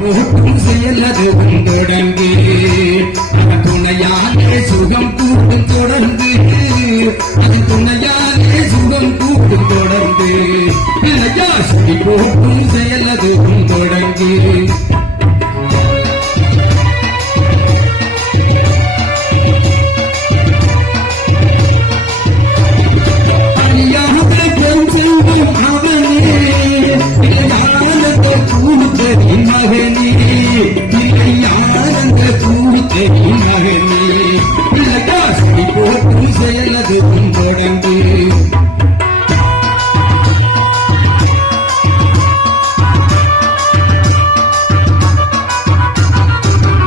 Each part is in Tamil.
போட்டும் செயலது தொடங்கு அவன் துணையாலே சுகம் கூட்டும் தொடர்ந்து அதன் துணையாலே சுகம் கூட்டும் தொடர்ந்து இல்லையா சுடி போட்டும் செயலது தொடங்கு செயலது தொடர்ந்து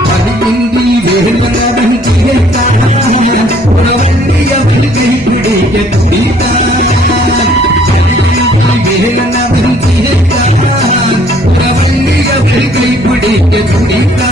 பதிவின்றி வேலவன் திகைத்தான் உறவண்டியவன் கைப்பிடிக்க துடித்தான் பதிவின்றி வேலவன் திகைத்தான் உறவண்டியவன் கைப்பிடிக்க துடித்தான்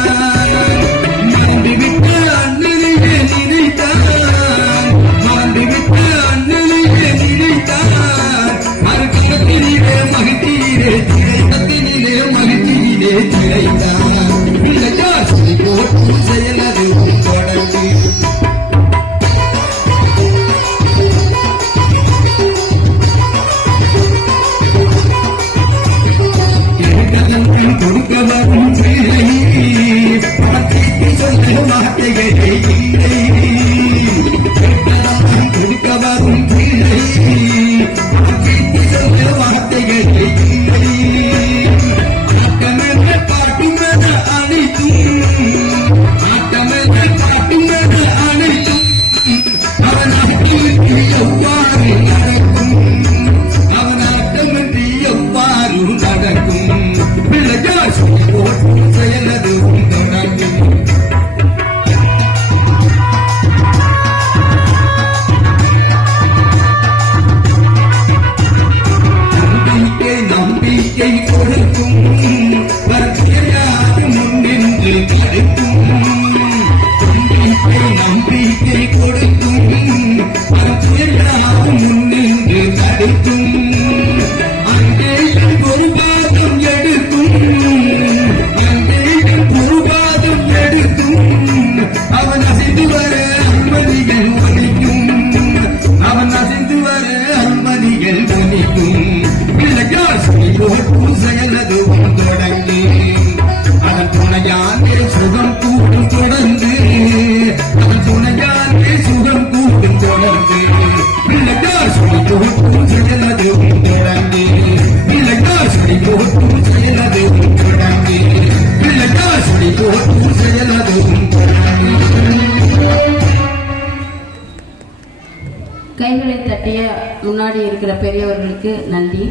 கைகளை தட்டிய முன்னாடி இருக்கிற பெரியவர்களுக்கு நன்றி.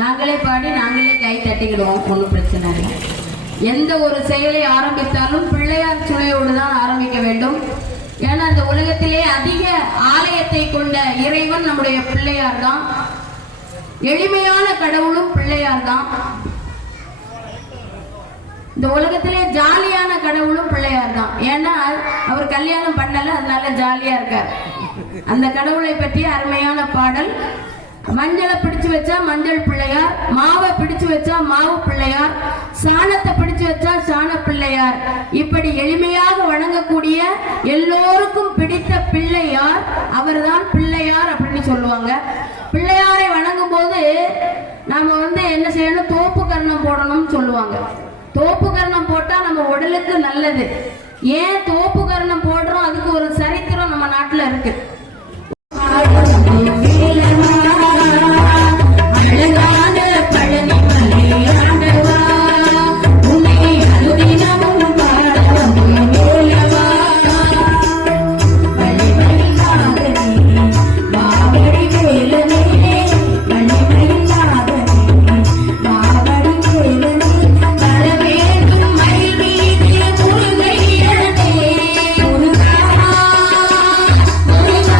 நாங்களே பாடி நாங்களே கை தட்டிக்கிடுவோம், ஒன்றும் பிரச்சனை இல்லை. எந்த ஒரு செயலை ஆரம்பித்தாலும் பிள்ளையார் துணையோடு தான் ஆரம்பிக்க வேண்டும். ஏன்னா இந்த உலகத்திலே அதிக ஆலயத்தை கொண்ட இறைவன் நம்முடைய பிள்ளையார் தான். எளிமையான கடவுளும் பிள்ளையார் தான். இந்த உலகத்திலே ஜாலியான கடவுளும் பிள்ளையார் தான். ஏன்னா அவர் கல்யாணம் பண்ணல, அதனால ஜாலியா இருக்கார். அந்த கடவுளை பற்றிய அருமையான பாடல். மஞ்சளை பிடிச்சு வச்சா மஞ்சள் பிள்ளையார், மாவை பிடிச்சு வச்சா மாவு பிள்ளையார், சாணத்தை பிடிச்சு வச்சா சாண பிள்ளையார். இப்படி எளிமையாக வணங்கக்கூடிய எல்லோருக்கும் பிடித்த பிள்ளையார் அவர்தான் பிள்ளையார் அப்படின்னு சொல்லுவாங்க. பிள்ளையாரை வணங்கும் போது நாம என்ன செய்யணும், தோப்பு கர்ணம் போடணும்னு சொல்லுவாங்க. தோப்பு கர்ணம் போட்டா நம்ம உடலுக்கு நல்லது. ஏன் தோப்பு கர்ணம் போடுறோம், அதுக்கு ஒரு சரித்திரம் நம்ம நாட்டுல இருக்கு. Thank you.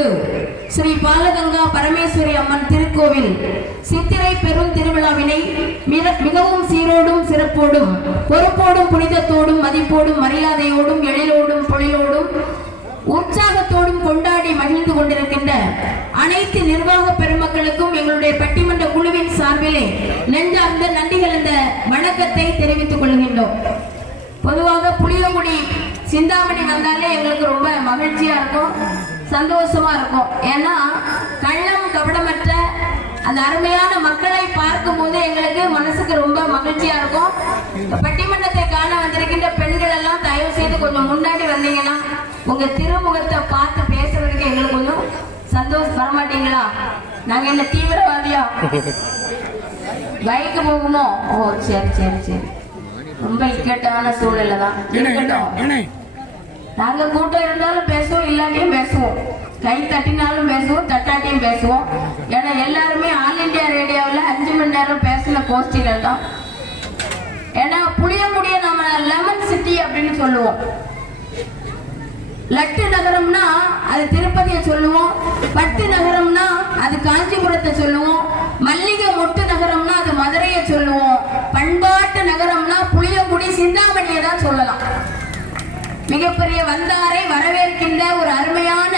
அருள்மிகு ஸ்ரீ பாலகங்கா பரமேஸ்வரி அம்மன் திருக்கோவில் சித்திரை பெரும் திருவிழாவினை மிகவும் சீரோடும் சிறப்போடும் பொறுப்போடும் புனிதத்தோடும் மதிப்போடும் மரியாதையோடும் எழிலோடும் பொழிலோடும் உற்சாகத்தோடும் கொண்டாடி மகிழ்ந்து கொண்டிருக்கின்ற அனைத்து நிர்வாக பெருமக்களுக்கும் எங்களுடைய பட்டிமன்ற குழுவின் சார்பிலே நெஞ்சார்ந்த நன்றிகள் இந்த வணக்கத்தை தெரிவித்துக் கொள்கின்றோம். பொதுவாக புளியங்குடி சிந்தாமணி வந்தாலே எங்களுக்கு ரொம்ப மகிழ்ச்சியா இருக்கும், சந்தோஷமா இருக்கும். ஏன்னா கள்ளம் கபடமற்ற அந்த அருமையான மக்களை பார்க்கும் போது எங்களுக்கு மனசுக்கு ரொம்ப மகிழ்ச்சியா இருக்கும். பட்டிமன்றத்தை காண வந்திருக்கின்ற பெண்கள் எல்லாம் தயவு செய்து கொஞ்சம் முன்னாடி வந்தீங்கன்னா உங்க திருமுகத்தை பார்த்து பேசுறதுக்கு எங்களுக்கு கொஞ்சம் சந்தோஷம். வரமாட்டீங்களா? நாங்க என்ன தீவிரவாதியா? பைக்கு போகுமோ? ஓ சரி சரி சரி, ரொம்ப இக்கட்டான சூழ்நிலை தான். நாங்க கூட்டம் இருந்தாலும் பேசுவோம், இல்லாட்டியும் பேசுவோம், கை தட்டினாலும் பேசுவோம், தட்டாட்டியும் பேசுவோம். ஏன்னா எல்லாருமே ஆல் இண்டியா ரேடியோவில் 5 மணி நேரம் பேசின கோஷ்டிகள் தான். ஏன்னா புளியங்குடிய நம்ம லெமன் சிட்டி அப்படின்னு சொல்லுவோம். லட்டு நகரம்னா அது திருப்பதியை சொல்லுவோம், பட்டு நகரம்னா அது காஞ்சிபுரத்தை சொல்லுவோம், மல்லிகை மொட்டு நகரம்னா அது மதுரையை சொல்லுவோம், பண்பாட்டு நகரம்னா புளியங்குடி சிந்தாமணியை தான் சொல்லலாம். மிகப்பெரிய வந்தாரை வரவேற்கின்ற ஒரு அருமையான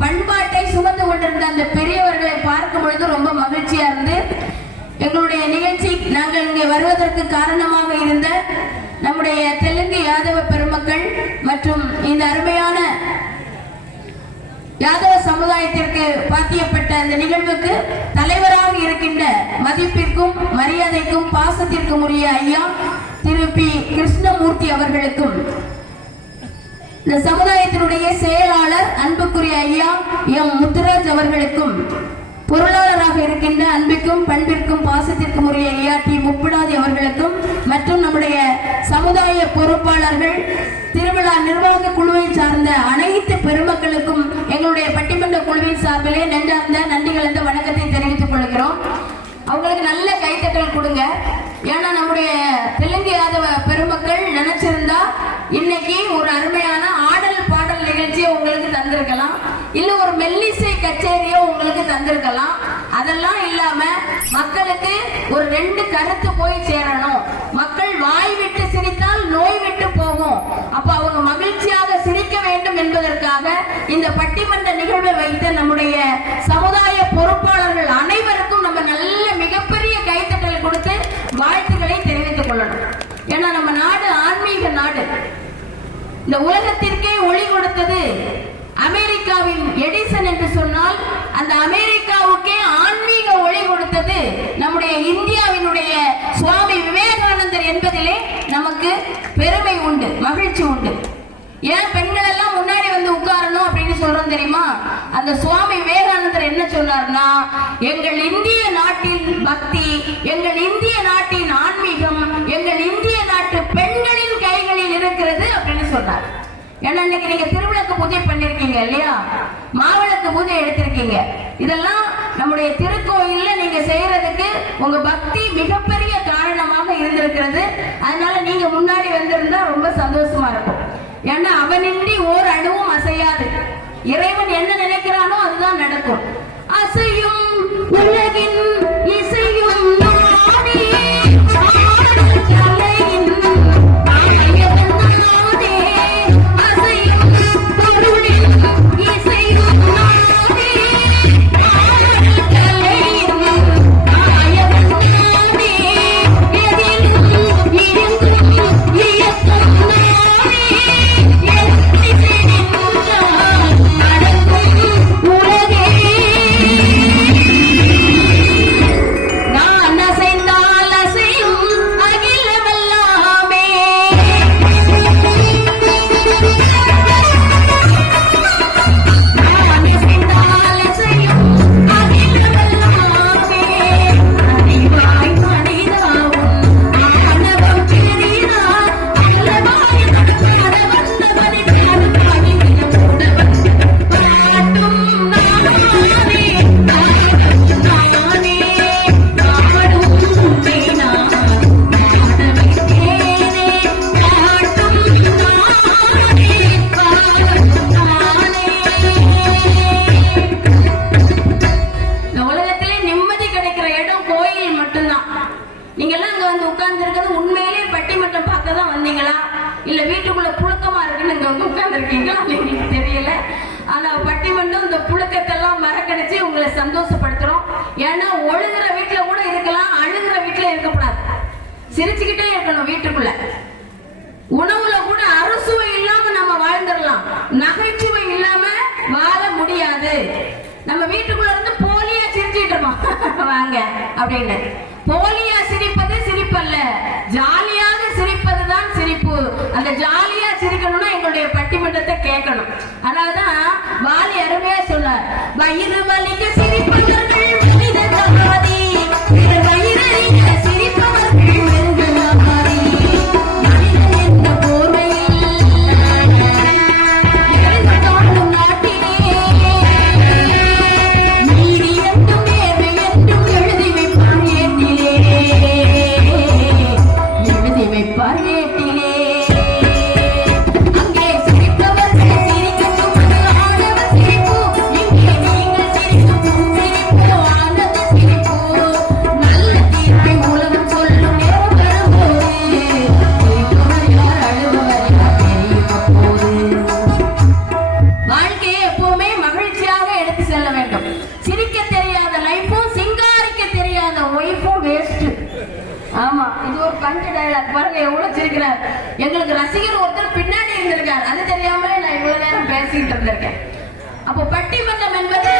பண்பாட்டை சுமந்து கொண்டிருந்த அந்த பெரியவர்களை பார்க்கும் பொழுது ரொம்ப மகிழ்ச்சியா இருந்து எங்களுடைய நிகழ்ச்சி நாங்கள் இங்கே வருவதற்கு காரணமாக இருந்த நம்முடைய தெலுங்கு யாதவ பெருமக்கள் மற்றும் இந்த அருமையான யாதவ சமுதாயத்திற்கு பாத்தியப்பட்ட இந்த நிகழ்வுக்கு தலைவராக இருக்கின்ற மதிப்பிற்கும் மரியாதைக்கும் பாசத்திற்கும் உரிய ஐயா திரு பி கிருஷ்ணமூர்த்தி அவர்களுக்கும், இந்த சமுதாயத்தினுடைய செயலாளர் அன்புக்குரிய ஐயா எம் முத்துராஜ் அவர்களுக்கும், பொருளாளராக இருக்கின்ற அன்பிற்கும் பண்பிற்கும் பாசத்திற்கும் உரிய ஐயா டி முப்பிடாதி அவர்களுக்கும் மற்றும் நம்முடைய சமுதாய பொறுப்பாளர்கள், திருவிழா நிர்வாக குழுவை சார்ந்த அனைத்து பெருமக்களுக்கும் எங்களுடைய பட்டிமன்ற குழுவின் சார்பிலே நெஞ்சார்ந்த நன்றிகள் இந்த வணக்கத்தை தெரிவித்துக் கொள்கிறோம். அவங்களுக்கு நல்ல கைத்தட்டல் கொடுங்க. ஏன்னா நம்முடைய தெலுங்கு யாதவ பெருமக்கள் நினைச்சிருந்தா இன்னைக்கு ஒரு அருமையான ஆடல் பாடல் நிகழ்ச்சியை உங்களுக்கு தந்திருக்கலாம், இல்ல ஒரு மெல்லிசை கச்சேரியோ உங்களுக்கு தந்திருக்கலாம். அதெல்லாம் இல்லாம மக்களுக்கு ஒரு 2 கருத்து போய் சேரணும். மக்கள் வாய் விட்டு சிரித்தால் நோய் விட்டு போகும். அப்ப அவங்க மகிழ்ச்சியாக சிரிக்க வேண்டும் என்பதற்காக இந்த பட்டிமன்ற நிகழ்வை வைத்த நம்முடைய சமுதாய பொறுப்பாளர்கள் அனைவருக்கும் நம்ம நல்ல மிகப்பெரிய கைத்தட்டல் கொடுத்து வாழ்த்துக்களை தெரிவித்துக் கொள்ளணும். ஏன்னா நம்ம நாடு ஆன்மீக நாடு. இந்த உலகத்திற்கே ஒளி கொடுத்தது அமெரிக்காவின் எடிசன் என்று சொன்னால், அந்த அமெரிக்காவுக்கே ஆன்மீக ஒளி கொடுத்தது நம்முடைய இந்தியாவினுடைய சுவாமி விவேகானந்தர் என்பதிலே நமக்கு பெருமை உண்டு, மகிழ்ச்சி உண்டு. ஏன் பெண்கள் எல்லாம் முன்னாடி வந்து உட்காரணும் அப்படின்னு சொல்றோம் தெரியுமா? அந்த சுவாமி விவேகானந்தர் என்ன சொன்னார்னா, எங்கள் இந்திய நாட்டின் பக்தி, எங்கள் இந்திய நாட்டின் ஆன்மீகம், எங்கள் இந்திய நாட்டு பெண்களின் கைகளில் இருக்கிறது அப்படின்னு சொன்னார். ஏன்னா இன்னைக்கு நீங்க திருவிளக்கு பூஜை பண்ணிருக்கீங்க இல்லையா, மாவிளக்கு பூஜை எடுத்திருக்கீங்க. இதெல்லாம் நம்முடைய திருக்கோயில்ல நீங்க செய்யறதுக்கு உங்க பக்தி மிகப்பெரிய காரணமாக இருந்திருக்கிறது. அதனால நீங்க முன்னாடி வந்திருந்தா ரொம்ப சந்தோஷமா இருக்கும். ஏன்னா அவனின்றி ஓர் அணுவும் அசையாது. இறைவன் என்ன நினைக்கிறானோ அதுதான் நடக்கும். அசையும் உலகின் இசையும் நானே, இருக்கீங்களா எங்களுக்கு தெரியல. ஆனா பட்டிமன்றம் இந்த புழுக்கத்தெல்லாம் மறக்கடிச்சு உங்களை சந்தோஷப்படுத்துறோம். ஏன்னா ஒழுகுற வீட்டுல கூட இருக்கலாம், அழுகிற வீட்டுல இருக்கக்கூடாது. சிரிச்சுக்கிட்டே இருக்கணும் வீட்டுக்குள்ள. உணவுல கூட அறுசுவை இல்லாம நம்ம வாழ்ந்துடலாம், நகைச்சுவை இல்லாம வாழ முடியாது. நம்ம வீட்டுக்குள்ள இருந்து போலியா சிரிச்சுட்டு இருப்போம் வாங்க அப்படின்னு. போலியா சிரிப்பது சிரிப்பல்ல, ஜாலியாக சிரிப்பதுதான் சிரிப்பு. அந்த ஜாலியா சிரிக்கணும்னா எங்களுடைய பட்டிமன்றத்தை கேட்கணும். அதனாலதான் வாலி அருமையா சொன்னார், வயிறு வலிக்க சிரிப்பவர்கள் மனித சமாதி, வயிறறிக்க சிரிப்பவர்கள் மிருகமாதி. மனிதன் என்ற போர்வையில் எழுதப்படும் நாட்டிலே நீதி என்றும் நேர்மை என்றும் எழுதி வைப்பார் ஏட்டிலே, எழுதி வைப்பார் ஏட்டிலே. அங்கே சிரிப்பவர்கள் சிரிக்கட்டும், அது ஆனவ சிரிப்பு. இங்கே நீங்கள் சிரிக்கும் சிரிப்பு ஆனந்த சிரிப்பு. நல்ல தீர்ப்பை உலகம் சொல்லும் நேரம் வரும்போது சிரிப்பவர் யார், அழுபவர் யார் தெரியும் அப்போது. வாழ்க்கையை எப்பவுமே மகிழ்ச்சியாக எடுத்து செல்ல வேண்டும். சிரிக்க தெரியாத லைஃபும் சிங்காரிக்க தெரியாத ஒய்ஃபும் வேஸ்ட். ஆமா, இது ஒரு பஞ்ச டயலாக். பாருங்க எவ்வளவு சிரிக்கிறார். எங்களுக்கு ரசிகர் ஒருத்தர் பின்னாடி இருந்திருக்கார், அது தெரியாமலே நான் இவ்வளவு நேரம் பேசிக்கிட்டு இருந்திருக்கேன். அப்போ பட்டிமன்றம் என்பது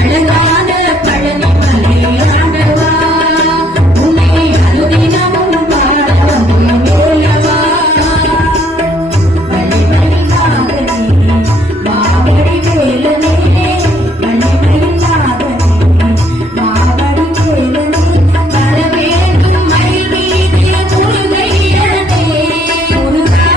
அழகான பழனி மலை ஆண்டவா, உன்னை அனுதினமும் பாட வந்தேன் வேலவா. வலிமையில்லாதனே மாவடி வேலனே, வலிமையில்லாதனே மாவடி வேலனே, வரவேற்கும் மயில் மீது முருகையனே முருகா.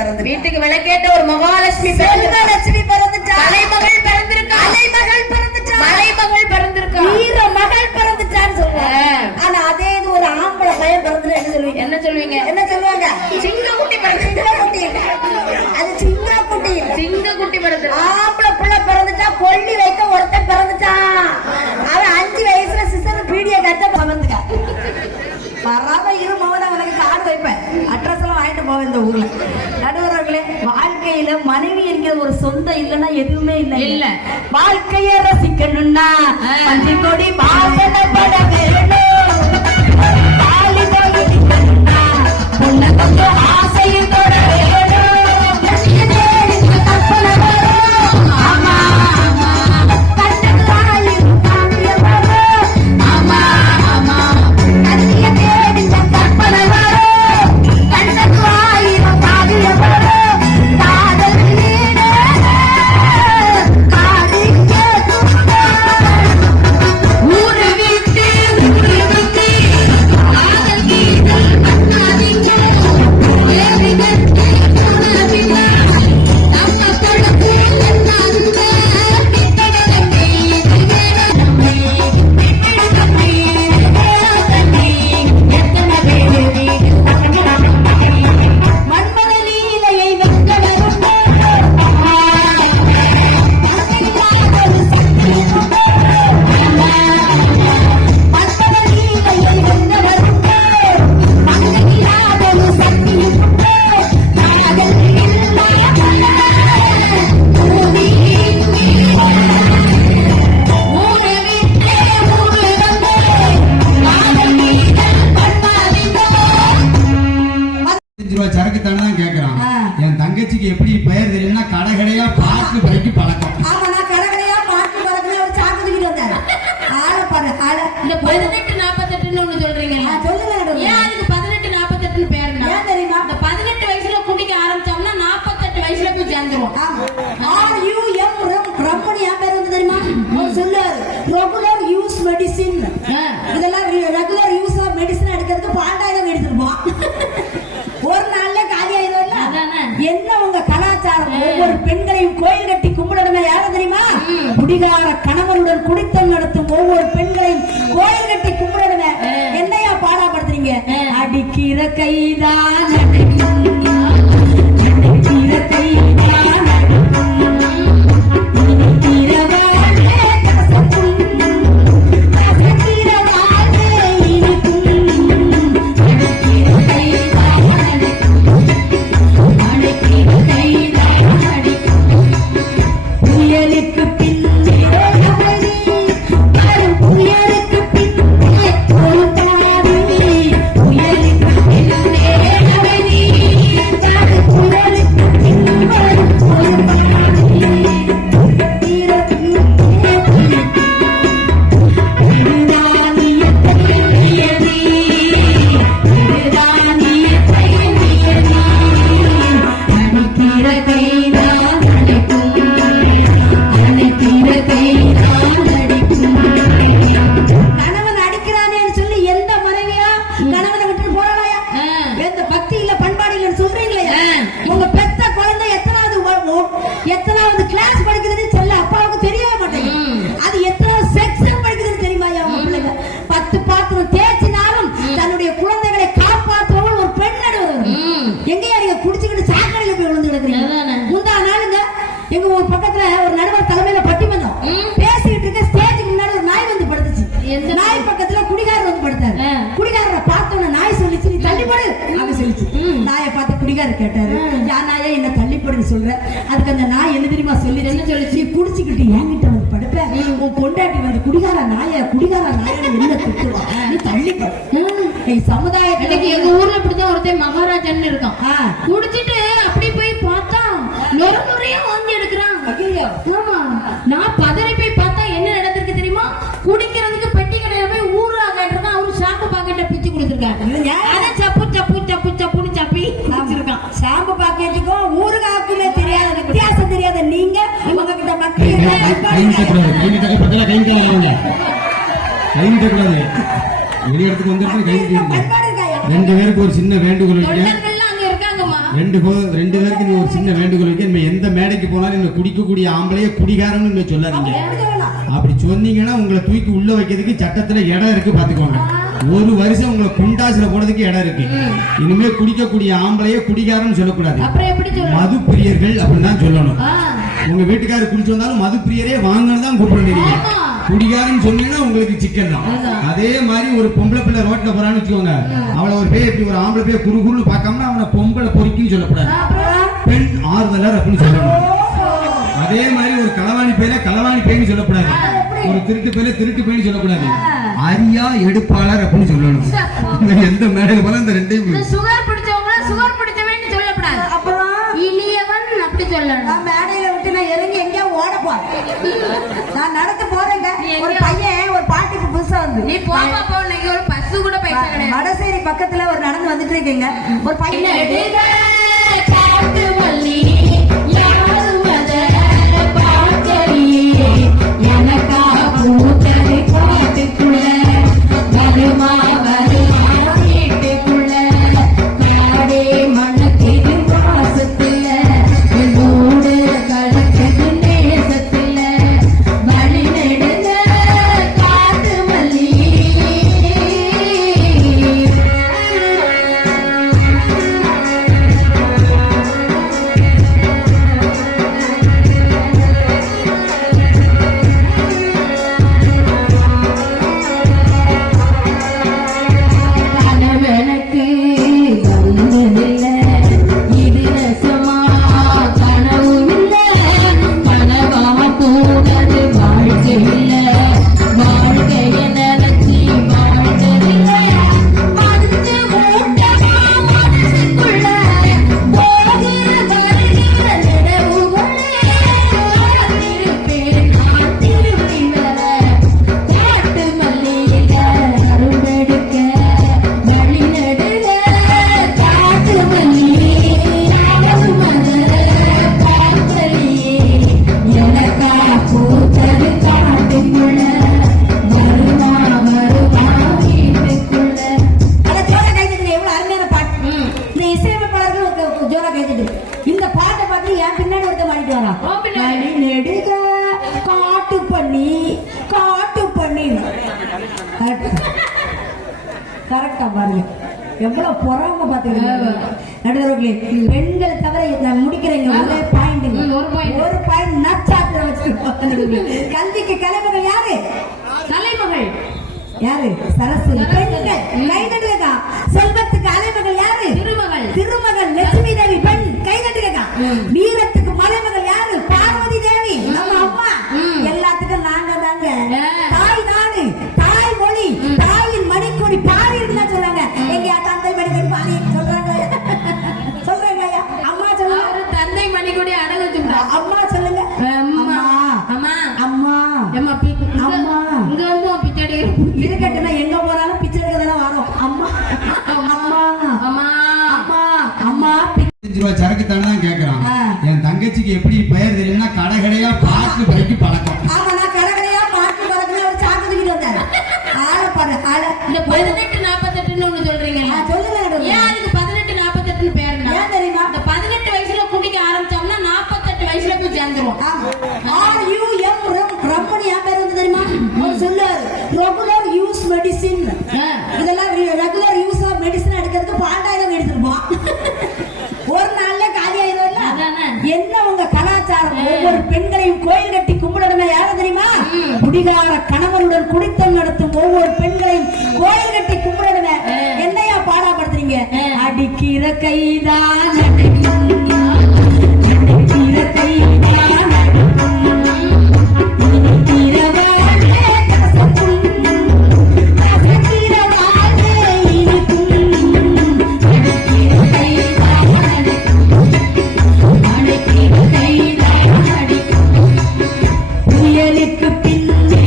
பிறந்து வீட்டுக்கு விளக்கேற்ற ஒரு மகாலட்சுமி செல்வலட்சுமி பிறந்துட்டா தலைமகள் பிறந்திருக்கா மகள் பிறந்துட்டா மலைமகள் பிறந்திருக்கா வீர மகள் பிறந்துட்டான்னு சொல்லுவாங்க. ஆனா அதே இது ஒரு ஆம்பளை பையன் பிறந்துட்டு என்ன சொல்லுவீங்க என்ன சொல்லுவீங்க சிங்கக்குட்டி சிங்கக்குட்டி அது சிங்கக்குட்டி சிங்கக்குட்டி பிறந்திருக்கா ஆம்பளை பிள்ளை பிறந்துட்டா கொல்லி வைக்க ஒருத்தன் பிறந்துட்டான். அவன் 5 வயசுல சிஸ்டர் பீடிய கட்ட பிறந்துக்க வராம இரு மோத அவனுக்கு கார்டு வைப்பேன். அட்ரஸ் எல்லாம் வாங்கிட்டு போவேன் இந்த ஊர்ல. நடுவர்களே, வாழ்க்கையில மனைவி என்கிற ஒரு சொந்தம் இல்லைன்னா எதுவுமே இல்ல. வாழ்க்கையை ரசிக்கணும்னா மஞ்சள் கொடி வாசனைப்பட வேணும். தாலி தொழிலுன்னா பொண்ணை கொஞ்சம் ஆசையில் தொட வேணும். கற்பனை வரும். ஆமா ஆமா கண்ணதாயில் காவிய வரும். ஆமா ஆமா கண்ணிய தேடிச்ச கற்பனை வரும். கண்ணுக்கு ஆயிரம் காவிய வரும். காதல் வீடு காதிக்க ஊரு விட்டு காதல் வீடு கண்ணாதிங்க ஏறி கட்டி போனதில்ல நம்ம படப்பு என்னாதுங்க மன்மத லீலையை வென்றவரும் ரூபாய் சரக்கு தானே தான் கேட்கறான். என் தங்கச்சிக்கு எப்படி பெயர் தெரியும்னா கடைகடையா பாக்கு பறக்கி பழக்கம். ஆமா, நான் கடகடையா பாட்டு பறக்கல ஒரு சாக்கு தூக்கிட்டு வந்தாரு. ஆளை பாரு ஆளை. இந்த 1848 ஒண்ணு சொல்றீங்க சொல்லுங்க நடுவுல. ஏன் அதுக்கு 1848 பேருனா ஏன் தெரியுமா? இந்த 18 வயசுல குடிக்க ஆரம்பிச்சோம்னா 48 வயசுல போய் சேர்ந்துரும். ரம்மணி என் பேர் வந்து தெரியுமா? அவர் சொல்லுவாரு ரெகுலர் யூஸ் மெடிசின். இதெல்லாம் ரெகுலர் யூஸ் ஆஃப் மெடிசின் எடுக்கிறதுக்கு 12,000 எடுத்துருப்போம். ஒரு நாள்ல காலி ஆயிடும்ல. என்ன உங்க கலாச்சாரம்? ஒவ்வொரு பெண்களையும் கோயில் கட்டி கும்பிடணுமே யாரும் தெரியுமா? குடிகார கணவனுடன் குடித்தல் நடத்தும் ஒவ்வொரு பெண்களையும் கோயில் கட்டி கும்பிடணுமே. என்னையா பாடாப்படுத்துறீங்க? அடிக்கிற கைதான் அடிக்கிற கைதான் புயலுக்கு பின்னே புயலுக்கு பின்னே ஒரு பாதி புயலுக்கு பின்னே புயலுக்கு பின்னே ஒரு கணவன் அடிக்கிறானேன்னு சொல்லி எந்த மனைவியா கணவனை விட்டு போறாளையா? எந்த பக்தி இல்ல பண்பாடு இல்லைன்னு சொல்றீங்களா? உங்க பெத்த குழந்தை எத்தனாவது கிளாஸ் படிக்குதுன்னு சொல்ல அப்பாவுக்கு தெரியவே மாட்டேங்குது. அது எத்தனாவது செக்ஷன் படிக்குதுன்னு தெரியுமா? உங்க பிள்ளைங்க 10 பாத்திரம் தேய்ச்சினாலும் தன்னுடைய குழந்தைகளை காப்பாற்றவும் ஒரு பெண் நடுவர். எங்கேயா நீங்க குடிச்சுக்கிட்டு சாக்கடையில போய் விழுந்து கிடக்குறீங்க? முந்தா நாளுங்க எங்க ஒரு பக்கத்துல ஒரு நடுவர் தலைமையில பட்டிமன்றம் பேசிக்கிட்டு இருக்க ஸ்டேஜுக்கு முன்னாடி ஒரு நாய் வந்து படுத்துச்சு. நாய் பக்கத்துல குடிகாரர் வந்து படுத்தாரு. குடிகாரரை பார்த்தோன்னு நாய் சொல்லிச்சு, நீ தள்ளிப்படு அப்படி சொல்லிச்சு. நாயை பார்த்து குடிகாரர் கேட்டாரு, யா நாயா என்ன தள்ளிப்படுன்னு சொல்ற? அதுக்கு அந்த நாய் என்ன தெரியுமா சொல்லி என்ன சொல்லிச்சு? குடிச்சுக்கிட்டு என்கிட்ட வந்து படுப்ப, உன் பொண்டாட்டி வந்து குடிகார நாய என்ன திட்டுவா? நீ தள்ளிப்படு. சமுதாயத்துக்கு எங்க ஊர்ல இப்படிதான் ஒருத்தன் மகாராஜன் இருக்கான். குடிச்சிட்டு அப்படி போய் பார்த்தா நொறையா வாங்கி எடுக்கிறான். ஆமா, நான் பதறி போய் பார்த்தா என்ன நடந்திருக்கு தெரியுமா? குடிக்கிறதுக்கு பெட்டி கடையில போய் ஊரா கேட்டிருக்கான். அவரு ஷாம்பு பாக்கெட்டை பிச்சு கொடுத்துருக்காரு. அதை சப்பு சப்பு சப்பு சப்புன்னு சப்பி வச்சிருக்கான். ஷாம்பு பாக்கெட்டுக்கும் ஊருகாக்குமே தெரியாத வித்தியாசம் தெரியாத நீங்க உங்ககிட்ட மக்கள் வெளியிடத்துக்கு வந்துட்டு 2 பேருக்கு ஒரு சின்ன வேண்டுகோள். தொண்டர்கள்லாம் அங்க இருக்காங்கம்மா. ரெண்டு பேருக்கு நீ ஒரு சின்ன வேண்டுகோள் வைக்க, இனிமே எந்த மேடைக்கு போனாலும் இந்த குடிக்கக்கூடிய ஆம்பளையே குடிகாரன்னு நீங்க சொல்லாதீங்க. அப்படி சொன்னீங்கன்னா உங்களை தூக்கி உள்ள வைக்கிறதுக்கு சட்டத்துல இடம் இருக்கு, பாத்துக்கோங்க. ஒரு வருஷம் உங்களை குண்டாசுல போடுறதுக்கு இடம் இருக்கு. இனிமே குடிக்கக்கூடிய ஆம்பளையே குடிகாரன்னு சொல்லக்கூடாது, மது பிரியர்கள் அப்படின்னு தான் சொல்லணும். உங்க வீட்டுக்காரர் குடிச்சு வந்தாலும் மது பிரியரே வாங்கன்னு தான் கூப்பிடுறீங்க. குடிகாரன்னு சொன்னீங்கன்னா உங்களுக்கு சிக்கல் தான். அதே மாதிரி ஒரு பொம்பளை பிள்ளை ரோட்ல போறான்னு வச்சுக்கோங்க, அவளை ஒரு பேய் எப்படி ஒரு ஆம்பளை பேய் குறுகுறுன்னு பார்க்காம அவனை பொம்பளை பொறுக்கின்னு சொல்லக்கூடாது, பெண் ஆர்வலர் அப்படின்னு சொல்லணும். அதே மாதிரி ஒரு களவாணி பேரை களவாணி பேய்னு சொல்லக்கூடாது, ஒரு திருட்டு பேரை திருட்டு பேய்னு சொல்லக்கூடாது, அரியா எடுப்பாளர் அப்படின்னு சொல்லணும். எந்த மேடையில் போல இந்த ரெண்டையும் சுகர் பிடிச்சவங்க சுகர் பிடிச்சவன்னு சொல்லக்கூடாது, அப்புறம் இனியவன் அப்படி சொல்லணும். நான் மேடையில விட்டு நான் இறங்கி எங்கேயா ஓட போறேன், நான் நடந்து போறேங்க. ஒரு பையன் ஒரு பாட்டுக்கு புதுசா வந்து நீ போமா போ, நீங்க ஒரு பஸ் கூட பைசா கிடையாது. வடசேரி பக்கத்துல ஒரு நடந்து வந்துட்டு இருக்கீங்க, ஒரு பையன் எனக்கா பூத்தது காட்டுக்குள்ள வருமா வீட்டுக்குள்ள காடே மணக்கிது வாசத்துல என்னோடு கலக்குது நேசத்துல வழி நெடுங்க காட்டு மல்லி. கனவெனக்கு வந்ததில்லை, இது ரசமா கனவும் இல்லை, கனவா போனது வாழ்க்கை இல்லை, வாழ்க்கைய நினைச்சி வாழ்ந்ததில்லை, மனசு மூட்டமா மனசுக்குள்ள போகிற வருகிற நினைவுகளே திருப்பேன் நான் திரும்பி வர காட்டு மல்லியில அரும்பெடுக்க வழி நடுக காட்டு மல்லி பார்த்தலியே எனக்கா பூத்தது காட்டுக்குள்ள வருமா வீட்டுக்குள்ள. அதை ஜோரா கைதிட்டு எவ்வளவு அருமையான பாட்டு. இந்த இசையமைப்பாளர்கள் ஜோரா கைதிட்டு இந்த பாட்டை பார்த்து என் பின்னாடி ஒருத்த மாட்டிட்டு வரா, வழி நெடுக காட்டு பண்ணி காட்டு பண்ணி. கரெக்டா பாருங்க, எவ்வளவு பொறாம பாத்துக்கிறீங்க நடுவர்களே. பெண்களை தவிர நான் முடிக்கிறேங்க ஒரே பாயிண்ட், ஒரு பாயிண்ட் நச்சாத்திர வச்சுக்கிட்டு. கல்விக்கு கலைமகள் யாரு? தலைமகள் யாரு? சரஸ்வதி. பெண்கள் கைதட்டுகா. செல்வத்துக்கு அலைமகள் யாரு? திருமகள். திருமகள் லட்சுமி தேவி பெண் கைதட்டுகா. வீரத்துக்கு மலைமகள் யாரு? பார்வதி தேவி நம்ம அம்மா. எல்லாத்துக்கும் நாங்க தாங்க. தாய் நாடு, தாய் மொழி, தாயின் மணிக்கொடி பாரி இருந்தா சொன்னாங்க. எங்க தந்தை மணிக்கொடி பாரி சொல்றாங்க, சொல்றாங்க அம்மா சொல்லுங்க. தந்தை மணிக்கொடி அடகு வச்சுட்டா. அம்மா சொல்லுங்க. அம்மா அம்மா அம்மா அம்மா அம்மா இங்க வந்து பிச்சடி இருக்கட்டும்னா எங்க போறாலும் பிச்சை எடுக்கிறதெல்லாம் வரும். அம்மா அம்மா அம்மா அம்மா அம்மா. 5 ரூபாய் சரக்கு தானே தான் கேட்கறான். என் தங்கச்சிக்கு எப்படி பெயர் தெரியும்னா கடைகடையா பாக்கு பைக்கு பழக்கம். ஆமா, நான் கடைகடையா பாக்கு பழக்கம் ஒரு சாக்கு தூக்கிட்டு வந்தாரு. ஆள பாரு ஆள. இந்த 1848 ஒண்ணு சொல்றீங்க, சொல்லுங்க. ஏன் அதுக்கு 1848 பேருங்க? ஏன் தெரியுமா? இந்த 18 வயசுல குடிக்க ஆரம்பிச்சோம்னா 48 வயசுல போய் சேர்ந்துருவோம். ரம்மணி என் பேர் வந்து தெரியுமா? அவர் சொல்லுவாரு ரெகுலர் யூஸ் மெடிசின். இதெல்லாம் ரெகுலர் யூஸ் ஆஃப் மெடிசின் எடுக்கிறதுக்கு 12,000 எடுத்துருப்போம். ஒரு நாள்ல காலி ஆயிடும்ல. என்ன உங்க கலாச்சாரம்? ஒவ்வொரு பெண்களையும் கோயில் கட்டி கும்பிடணுமே யாரும் தெரியுமா? குடிகார கணவனுடன் குடித்தம் நடத்தும் ஒவ்வொரு பெண்களையும் கோயில் கட்டி கும்பிடணுமே. என்னையா பாடாப்படுத்துறீங்க? அடிக்கிற கைதான் அடிக்கிற கைதான் புயலுக்கு பின்னே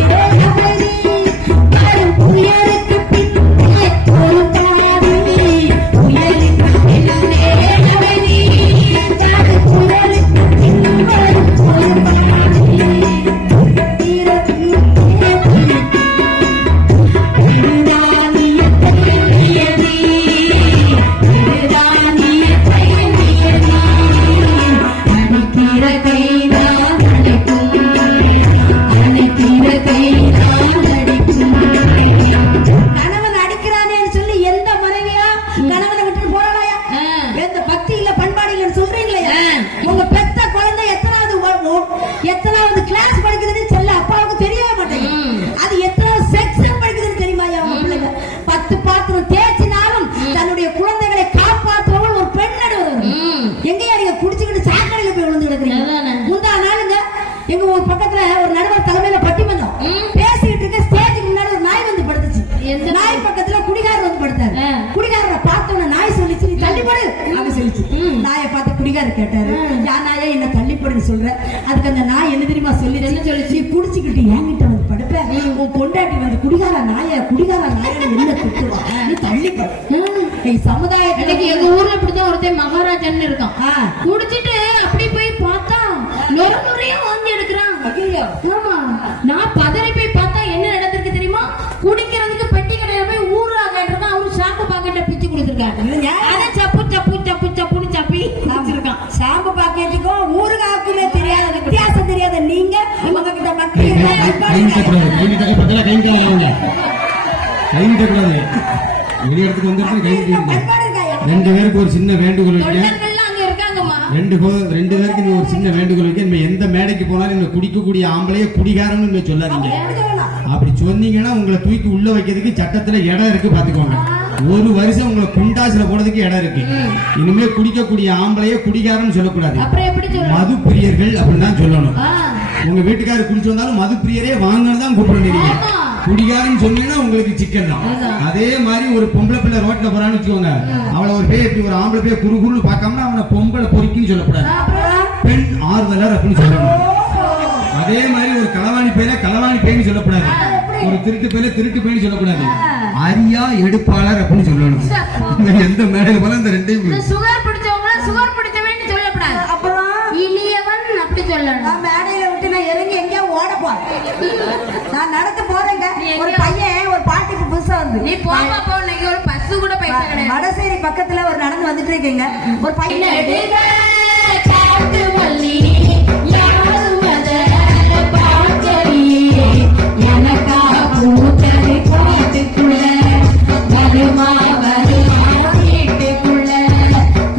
கணவனை விட்டு போறாளாயா எந்த பக்தி இல்ல பண்பாடு இல்லன்னு சொல்றீங்களா உங்க பெத்த குழந்தை எத்தனாவது கிளாஸ் படிக்குதுன்னு செல்ல அப்பாவுக்கு தெரியவே மாட்டேங்குது அது எத்தனாவது செக்ஷன் படிக்குதுன்னு தெரியுமாயா உங்க பிள்ளைங்க 10 பாத்திரம் தேய்ச்சினாலும் தன்னுடைய குழந்தைகளை காப்பாற்றுறவள் ஒரு பெண் நடுவர் எங்கயா நீங்க குடிச்சுக்கிட்டு சாக்கடையில போய் விழுந்து கிடக்குறீங்க முந்தா நாளுங்க எங்க ஒரு பக்கத்துல ஒரு நடுவர் தலைமையில பட்டிமன்றம் பேசிக்கிட்டு இருக்க ஸ்டேஜுக்கு முன்னாடி ஒரு நாய் வந்து படுத்துச்சு நாய் பக்கத்துல குடிகாரர் வந்து படுத்தாரு குடிகாரரை பார்த்தோன்னு நாய் சொல்லிச்சு நீ தள்ளிப்படு அப்படி சொல்லிச்சு நாயை பார்த்து குடிகாரர் கேட்டாரு நாயா என்ன தள்ளிப்படுன்னு சொல்ற அதுக்கு அந்த நாய் என்ன தெரியுமா சொல்லி என்ன சொல்லிச்சு குடிச்சுக்கிட்டு என்கிட்ட வந்து படுப்ப உன் பொண்டாட்டி வந்து குடிகார நாய என்ன திட்டுவா நீ தள்ளிப்படு சமுதாயத்துக்கு எங்க ஊர்ல இப்படிதான் ஒருத்தன் மகாராஜன் இருக்கான் குடிச்சிட்டு அப்படி போய் பார்த்தா நொறையா வாங்கி எடுக்கிறான் ஆமா நான் பதறி போய் பார்த்தா என்ன நடந்திருக்கு தெரியுமா குடிக்கிறதுக்கு பெட்டி கடையில போய் ஊரா கேட்டிருக்கான் அவரு ஷாம்பு பாக்கெட்ட பிச்சு கொடுத்துருக்காங்க அதை சப்பு சப்பு சப்பு சப்புன்னு சப்பி வச்சிருக்கான் ஷாம்பு பாக்கெட்டுக்கும் ஊருகாக்குமே தெரியாத வித்தியாசம் தெரியாத நீங்க உங்ககிட்ட மக்கள் ரெண்டு பேருக்கு ஒரு சின்ன வேண்டுகோள் வைக்க ரெண்டு பேருக்கு நீ ஒரு சின்ன வேண்டுகோள் வைக்க இனிமே எந்த மேடைக்கு போனாலும் இந்த குடிக்கக்கூடிய ஆம்பளைய குடிகாரன்னு இனிமே சொல்லாதீங்க அப்படி சொன்னீங்கன்னா உங்களை தூக்கி உள்ள வைக்கிறதுக்கு சட்டத்துல இடம் இருக்கு பாத்துக்கோங்க ஒரு வருஷம் உங்களை குண்டாசுல போடுறதுக்கு இடம் இருக்கு இனிமே குடிக்கக்கூடிய ஆம்பளைய குடிகாரன்னு சொல்லக்கூடாது மது பிரியர்கள் அப்படின்னு தான் சொல்லணும் உங்க வீட்டுக்காரர் குடிச்சு வந்தாலும் மது பிரியரே வாங்கன்னு தான் கூப்பிடுறீங்க குடிகாரன்னு சொன்னீங்கன்னா உங்களுக்கு சிக்கன் தான் அதே மாதிரி ஒரு பொம்பளை பிள்ளை ரோட்ல போறான்னு வச்சுக்கோங்க அவளை ஒரு பேர் இப்படி ஒரு ஆம்பளை பேர் குறுகுறுன்னு பார்க்காம அவனை பொம்பளை பொறுக்கின்னு சொல்லக்கூடாது பெண் ஆர்வலர் அப்படின்னு சொல்லணும் அதே மாதிரி ஒரு களவாணி பேரை களவாணி பேன்னு சொல்லக்கூடாது ஒரு திருட்டு பேரை திருட்டு பேன்னு சொல்லக்கூடாது அரியா எடுப்பாளர் அப்படின்னு சொல்லணும் எந்த மேடையில போல இந்த ரெண்டையும் சுகர் பிடிச்சவங்க சுகர் பிடிச்சவன்னு சொல்லக்கூடாது அப்புறம் இனியவன் அப்படி சொல்லணும் நான் மேடையில விட்டு நான் இறங்கி எங்கேயா ஓட போறேன் நான் நடந்து போறேங்க ஒரு பையன் ஒரு பாட்டுக்கு புதுசா வந்து நீ போமா போ இன்னைக்கு ஒரு பஸ் கூட பைசா கிடையாது வடசேரி பக்கத்துல ஒரு நடந்து வந்துட்டு இருக்கீங்க ஒரு பையன் எனக்கா பூத்தரை பாட்டுக்குள்ள வருமா வீட்டுக்குள்ள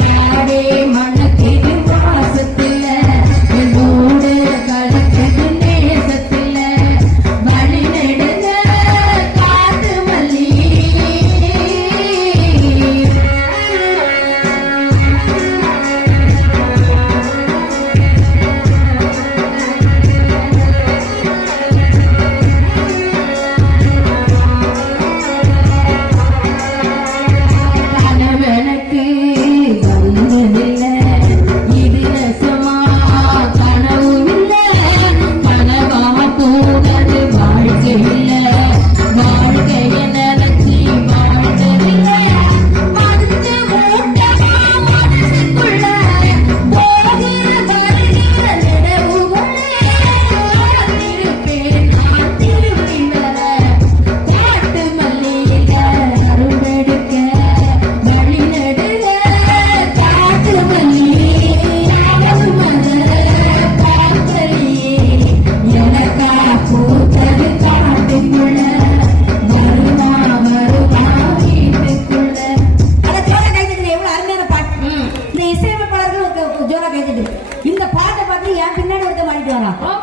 காடே மணக்கிது வாசத்துல மூடு கலக்குது நேசத்துல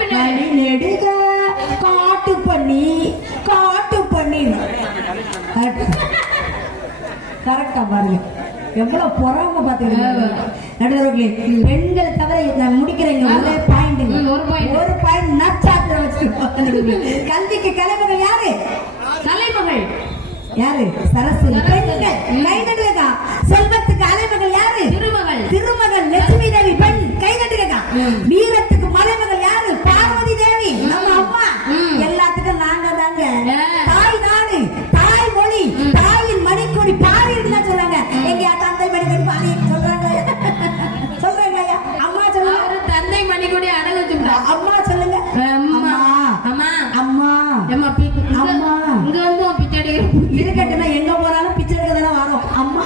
வழி நெடுங்க காட்டு மல்லி கரெக்டா பாருங்க எவ்வளவு பொறாம பாத்துக்கிறீங்க நடுவர்களே பெண்களை தவிர நான் முடிக்கிறேங்க ஒரே பாயிண்ட் ஒரு பாயிண்ட் நச்சாத்திர வச்சு கல்விக்கு கலைமகள் யாரு தலைமகள் யாரு சரஸ்வதி பெண்கள் கைதட்டுகா செல்வத்துக்கு அலைமகள் யாரு திருமகள் திருமகள் லட்சுமி தேவி பெண் கைதட்டுகா வீரத்துக்கு மலைமகள் யாரு பார்வதி தேவி நம்ம அம்மா எல்லாத்துக்கும் நாங்க தாங்க தாய் நாடு தாய் மொழி தாயின் மணிக்கொடி பாரி இருக்குன்னு சொல்றாங்க எங்க தந்தை மணிக்கொடி பாரி சொல்றாங்க சொல்றாங்க அம்மா சொல்லுங்க தந்தை மணிக்கொடி அடகு அம்மா சொல்லுங்க அம்மா அம்மா அம்மா அம்மா அம்மா இங்க வந்து பிச்சை இருக்கட்டும்னா எங்க போனாலும் பிச்சை எடுக்க தானே வரோம் அம்மா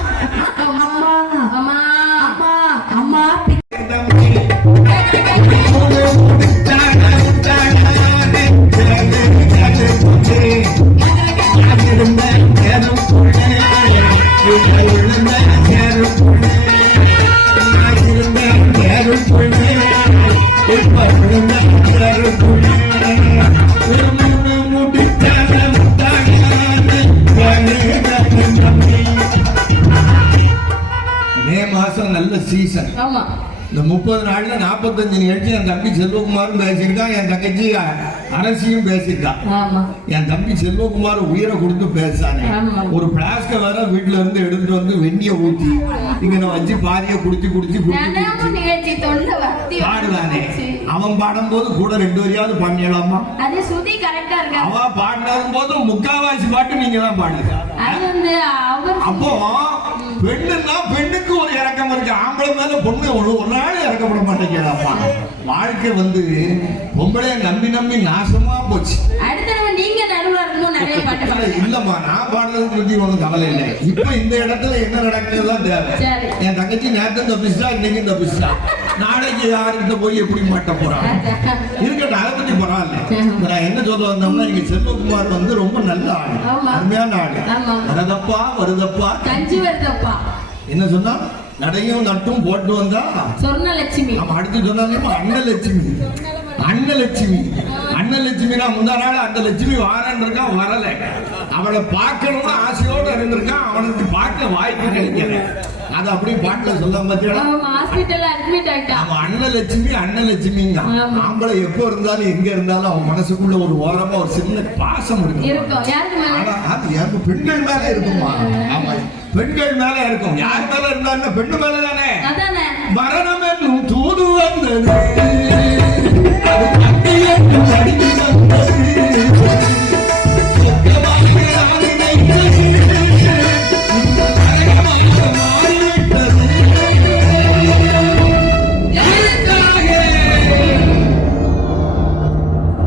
மே மாசம் நல்ல சீசன். ஆமா. இந்த 30 நாள்ல 45 நிகழ்ச்சி என் தம்பி செல்வகுமாரும் பேசியிருக்கான், என் தங்கச்சி அரசியும் பேசியிருக்கான். ஆமா. என் தம்பி செல்வகுமார் உயிரை கொடுத்து பேசானே. ஆமா. ஒரு பிளாஸ்க வேற வீட்டுல இருந்து எடுத்துட்டு வந்து வெந்நிய ஊத்தி இங்க வச்சு பாதிய குடிச்சு குடிச்சு நிகழ்ச்சி தொண்டை வத்தி பாடுவானே. அவன் பாடும் போது கூட 2 வரியாவது பண்ணிடலாமா? அது சுதி கரெக்டா இருக்கு. அவன் பாடினதும் போது முக்காவாசி பாட்டு நீங்க தான் பாடுங்க. அது வந்து அவர் அப்போ பெண்ணுன்னா பெண்ணுக்கு ஒரு இறக்கம் இருக்கு, ஆம்பளை மேல பொண்ணு ஒரு நாள் இறக்கப்பட மாட்டேங்கிறாப்பா. வாழ்க்கை வந்து பொம்பளைய நம்பி நம்பி நாசமா போச்சு. அடுத்த நீங்க நடுவுல இருக்கணும் நிறைய பாட்டு பாடுங்க. இல்லம்மா, நான் பாடுறது பத்தி ஒண்ணும் கவலை இல்லை. இப்ப இந்த இடத்துல என்ன நடக்குதுதான் தேவை. என் தங்கச்சி நேரத்தை தப்பிச்சா, இன்னைக்கு தப்பிச்சா, நாளைக்கு யாருக்கிட்ட போய் எப்படி மாட்ட போறான் இருக்கட்டும், அதை பத்தி பரவாயில்ல. நான் என்ன சொல்ல வந்தோம்னா, இங்க செல்வகுமார் வந்து ரொம்ப நல்ல ஆளு, அருமையான ஆளு. வரதப்பா வருதப்பா கஞ்சி வருதப்பா என்ன சொன்னா, நடையும் நட்டும் போட்டு வந்தா சொர்ணலட்சுமி. நம்ம அடுத்து சொன்னாங்க அன்னலட்சுமி. அன்னலட்சுமி அன்னலட்சுமினா முந்தா நாள் அந்த லட்சுமி வாரன் இருக்கான், வரல. அவளை பார்க்கணும்னு ஆசையோட இருந்திருக்கான், அவனுக்கு பார்க்க வாய்ப்பு கிடைக்கல. அது அப்படியே பாட்டுல சொல்லாம ஹாஸ்பிடல்ல அட்மிட் ஆயிட்டான். அவன் அன்னலட்சுமி அன்னலட்சுமிங்க. ஆம்பளை எப்போ இருந்தாலும் எங்க இருந்தாலும் அவன் மனசுக்குள்ள ஒரு ஓரமா ஒரு சின்ன பாசம் இருக்கும். யாருக்கு பெண்கள் மேல இருக்குமா? ஆமா, பெண்கள் மேல இருக்கும். யார் மேல இருந்தா பெண்ணு மேல தானே. மரணம் என்னும் தூது வந்தது,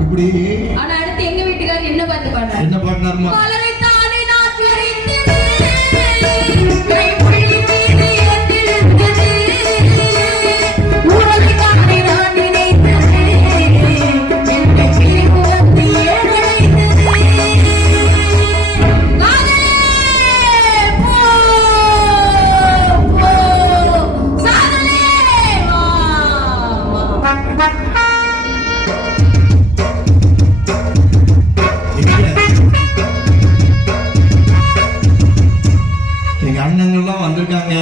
இப்படி. ஆனா அடுத்து எங்க வீட்டுக்காரர் என்ன பாட்டு பாடுறாரு? என்ன பாடினாருமா? அண்ணங்கள்லாம் வந்திருக்காங்க.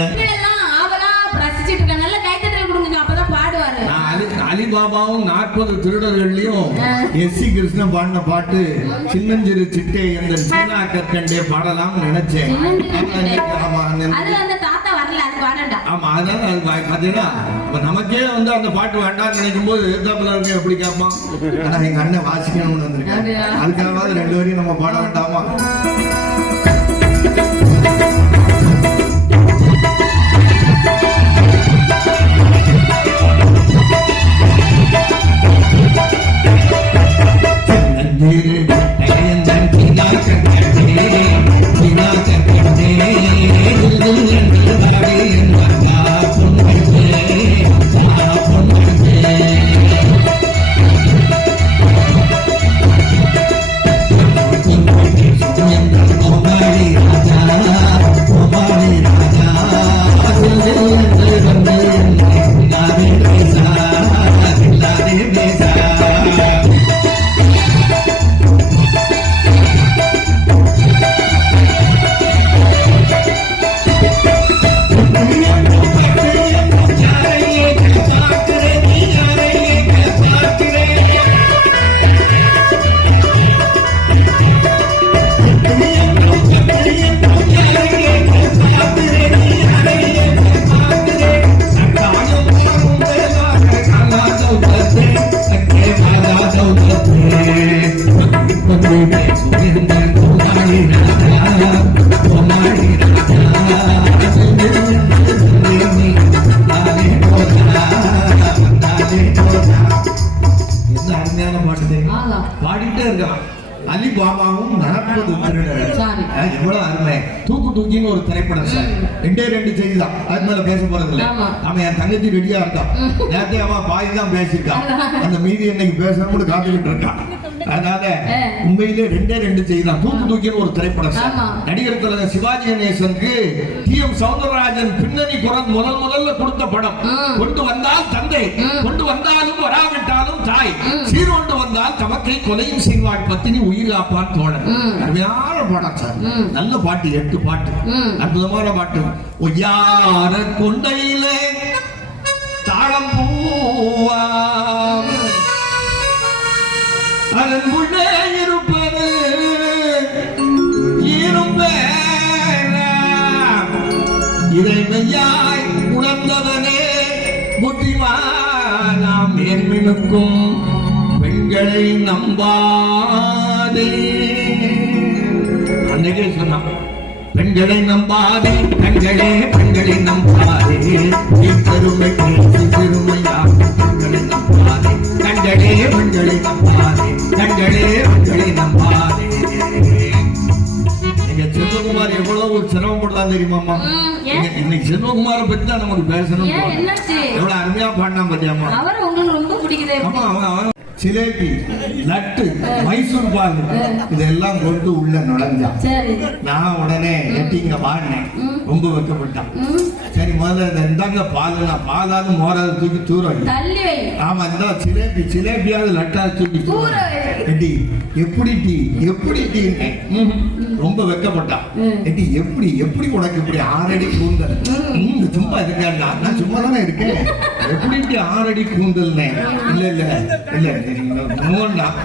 அலிபாபாவும் 40 திருடர்கள்லயும் எஸ்.சி. கிருஷ்ணன் பாடின பாட்டு சின்னஞ்சிறு சிட்டை என்ற சீனா கற்கண்டே பாடலாம் நினைச்சேன். ஆமா, அதனால அது பாத்தீங்கன்னா நமக்கே வந்து அந்த பாட்டு வேண்டாம்னு நினைக்கும் போது எதிர்த்தாப்புல இருக்க எப்படி கேட்பான். ஆனா எங்க அண்ணன் வாசிக்கணும்னு வந்திருக்காங்க, அதுக்காக 2 வரையும் நம்ம பாட வேண்டாமா? பாடிட்டே இருக்கான். அலிபாபாவும் 40 திருடர்கள். எவ்வளவு அருமை. தூக்கு தூக்கின்னு ஒரு திரைப்படம் சார். 2 செய்தி தான், அது மேல பேச போறது இல்லை. அவன் என் தங்கச்சி ரெடியா இருக்கான். நேரத்தை அவன் பாதி தான் பேசியிருக்கான், அந்த மீதி இன்னைக்கு பேசணும்னு காத்துக்கிட்டு இருக்கான். அதனால உண்மையிலே ரெண்டு செய்தான். தூக்கின்னு ஒரு திரைப்படம் சார். ஆமா. நடிகர் தலைவர் சிவாஜி கணேசனுக்கு டி.எம். சௌந்தரராஜன் பின்னணி குரல் முதல்ல கொடுத்த படம். கொண்டு வந்தால் தந்தை, கொண்டு வந்தாலும் வராவிட்டாலும் தாய், சீரோண்டு வந்தால் தமக்கை கொலையும் செய்வாள் பத்தினி உயிர் காப்பான் தோழன். அருமையான படம் சார். நல்ல பாட்டு, 8 பாட்டு, அற்புதமான பாட்டு. ஒய்யார கொண்டையிலே தாழம் பூவா அதன் உள்ளே இருப்பது இறைமையாய் உணர்ந்தவனே புத்திமானாம் ஏன்மினுக்கும் பெண்களை நம்பாதே. அன்னைக்கே சொன்னான், பெண்களை நம்பாதே பெண்களை நம்பாதே, நீ பெருமை பெருமையா பெண்களை நம்பாதே, பெண்களை நம்பாதே, பெண்களை நம்பாதே. நீங்க செல்வகுமார் எவ்வளவு சிரமப்படலாம் தெரியுமாமா? இன்னைக்கு செல்வகுமாரை பத்தி தான் நமக்கு பேசணும். எவ்வளவு அருமையா பாடினா பாத்தியாமா? ரொம்ப பிடிக்குது. சிலேபி, லட்டு, மைசூர் பால் இதெல்லாம் கொண்டு உள்ள நுழைஞ்சான். நான் உடனே எட்டிங்க பாடினேன். ரொம்ப வெக்கப்பட்டான். சரி முதல்ல இந்தாங்க பால், பாலாவது மோராது தூக்கி தூரம். ஆமா, இந்த சிலேபியாவது லட்டாவது தூக்கி எட்டி எப்படி டீ ரொம்ப வெக்கப்பட்டான். எட்டி எப்படி உனக்கு இப்படி 6 அடி கூந்தல்? சும்மா இருக்கா? நான் சும்மா தானே இருக்கேன். எப்படி 6 அடி கூந்தல்? இல்ல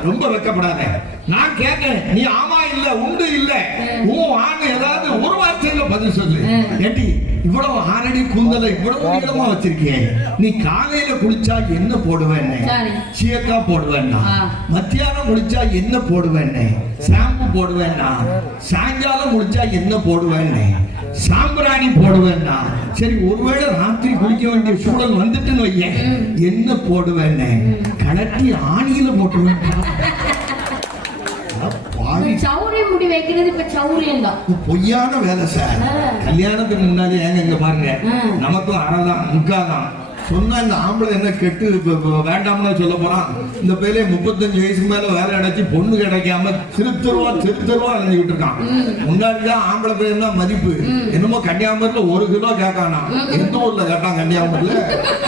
ரொம்ப வெக்கப்படாத. நான் கேட்கிறேன், நீ ஆமா இல்ல உண்டு இல்ல ஏதாவது ஒரு வார்த்தையில பதில் சொல்லு. ஏட்டி இவ்வளவு 6 அடி கூந்தலை இவ்வளவு நீளமா வச்சிருக்கேன், நீ காலையில குளிச்சா என்ன போடுவேன்னு? சீயக்கா போடுவேன்னா, மத்தியானம் குளிச்சா என்ன போடுவேன்னு? ஷாம்பு போடுவேன்னா, சாயங்காலம் குளிச்சா என்ன போடுவேன்னு? சாம்பிராணி போடுவேன்னா. சரி ஒருவேளை ராத்திரி குளிக்க வேண்டிய சூழல் வந்துட்டுன்னு வையேன், என்ன போடுவேன்னு? கலட்டி ஆணியில போட்டுருவேன். பொய்யான வேலை சார். கல்யாணத்துக்கு முன்னாடி இங்க பாருங்க, நமக்கும் அறதான் முக்காதான் சொன்னா இந்த ஆம்பளை என்ன கெட்டு வேண்டாம்னா சொல்ல போறான். இந்த பேரே 35 வயசுக்கு மேல வேலை அடைச்சு பொண்ணு கிடைக்காம திருத்தருவா அலைஞ்சிட்டு இருக்கான். முன்னாடிதான் ஆம்பளை பேர் தான் மதிப்பு. என்னமோ கன்னியாகுமரியில 1 கிலோ கேட்கானா, எந்த ஊர்ல கேட்டான் கன்னியாகுமரியில,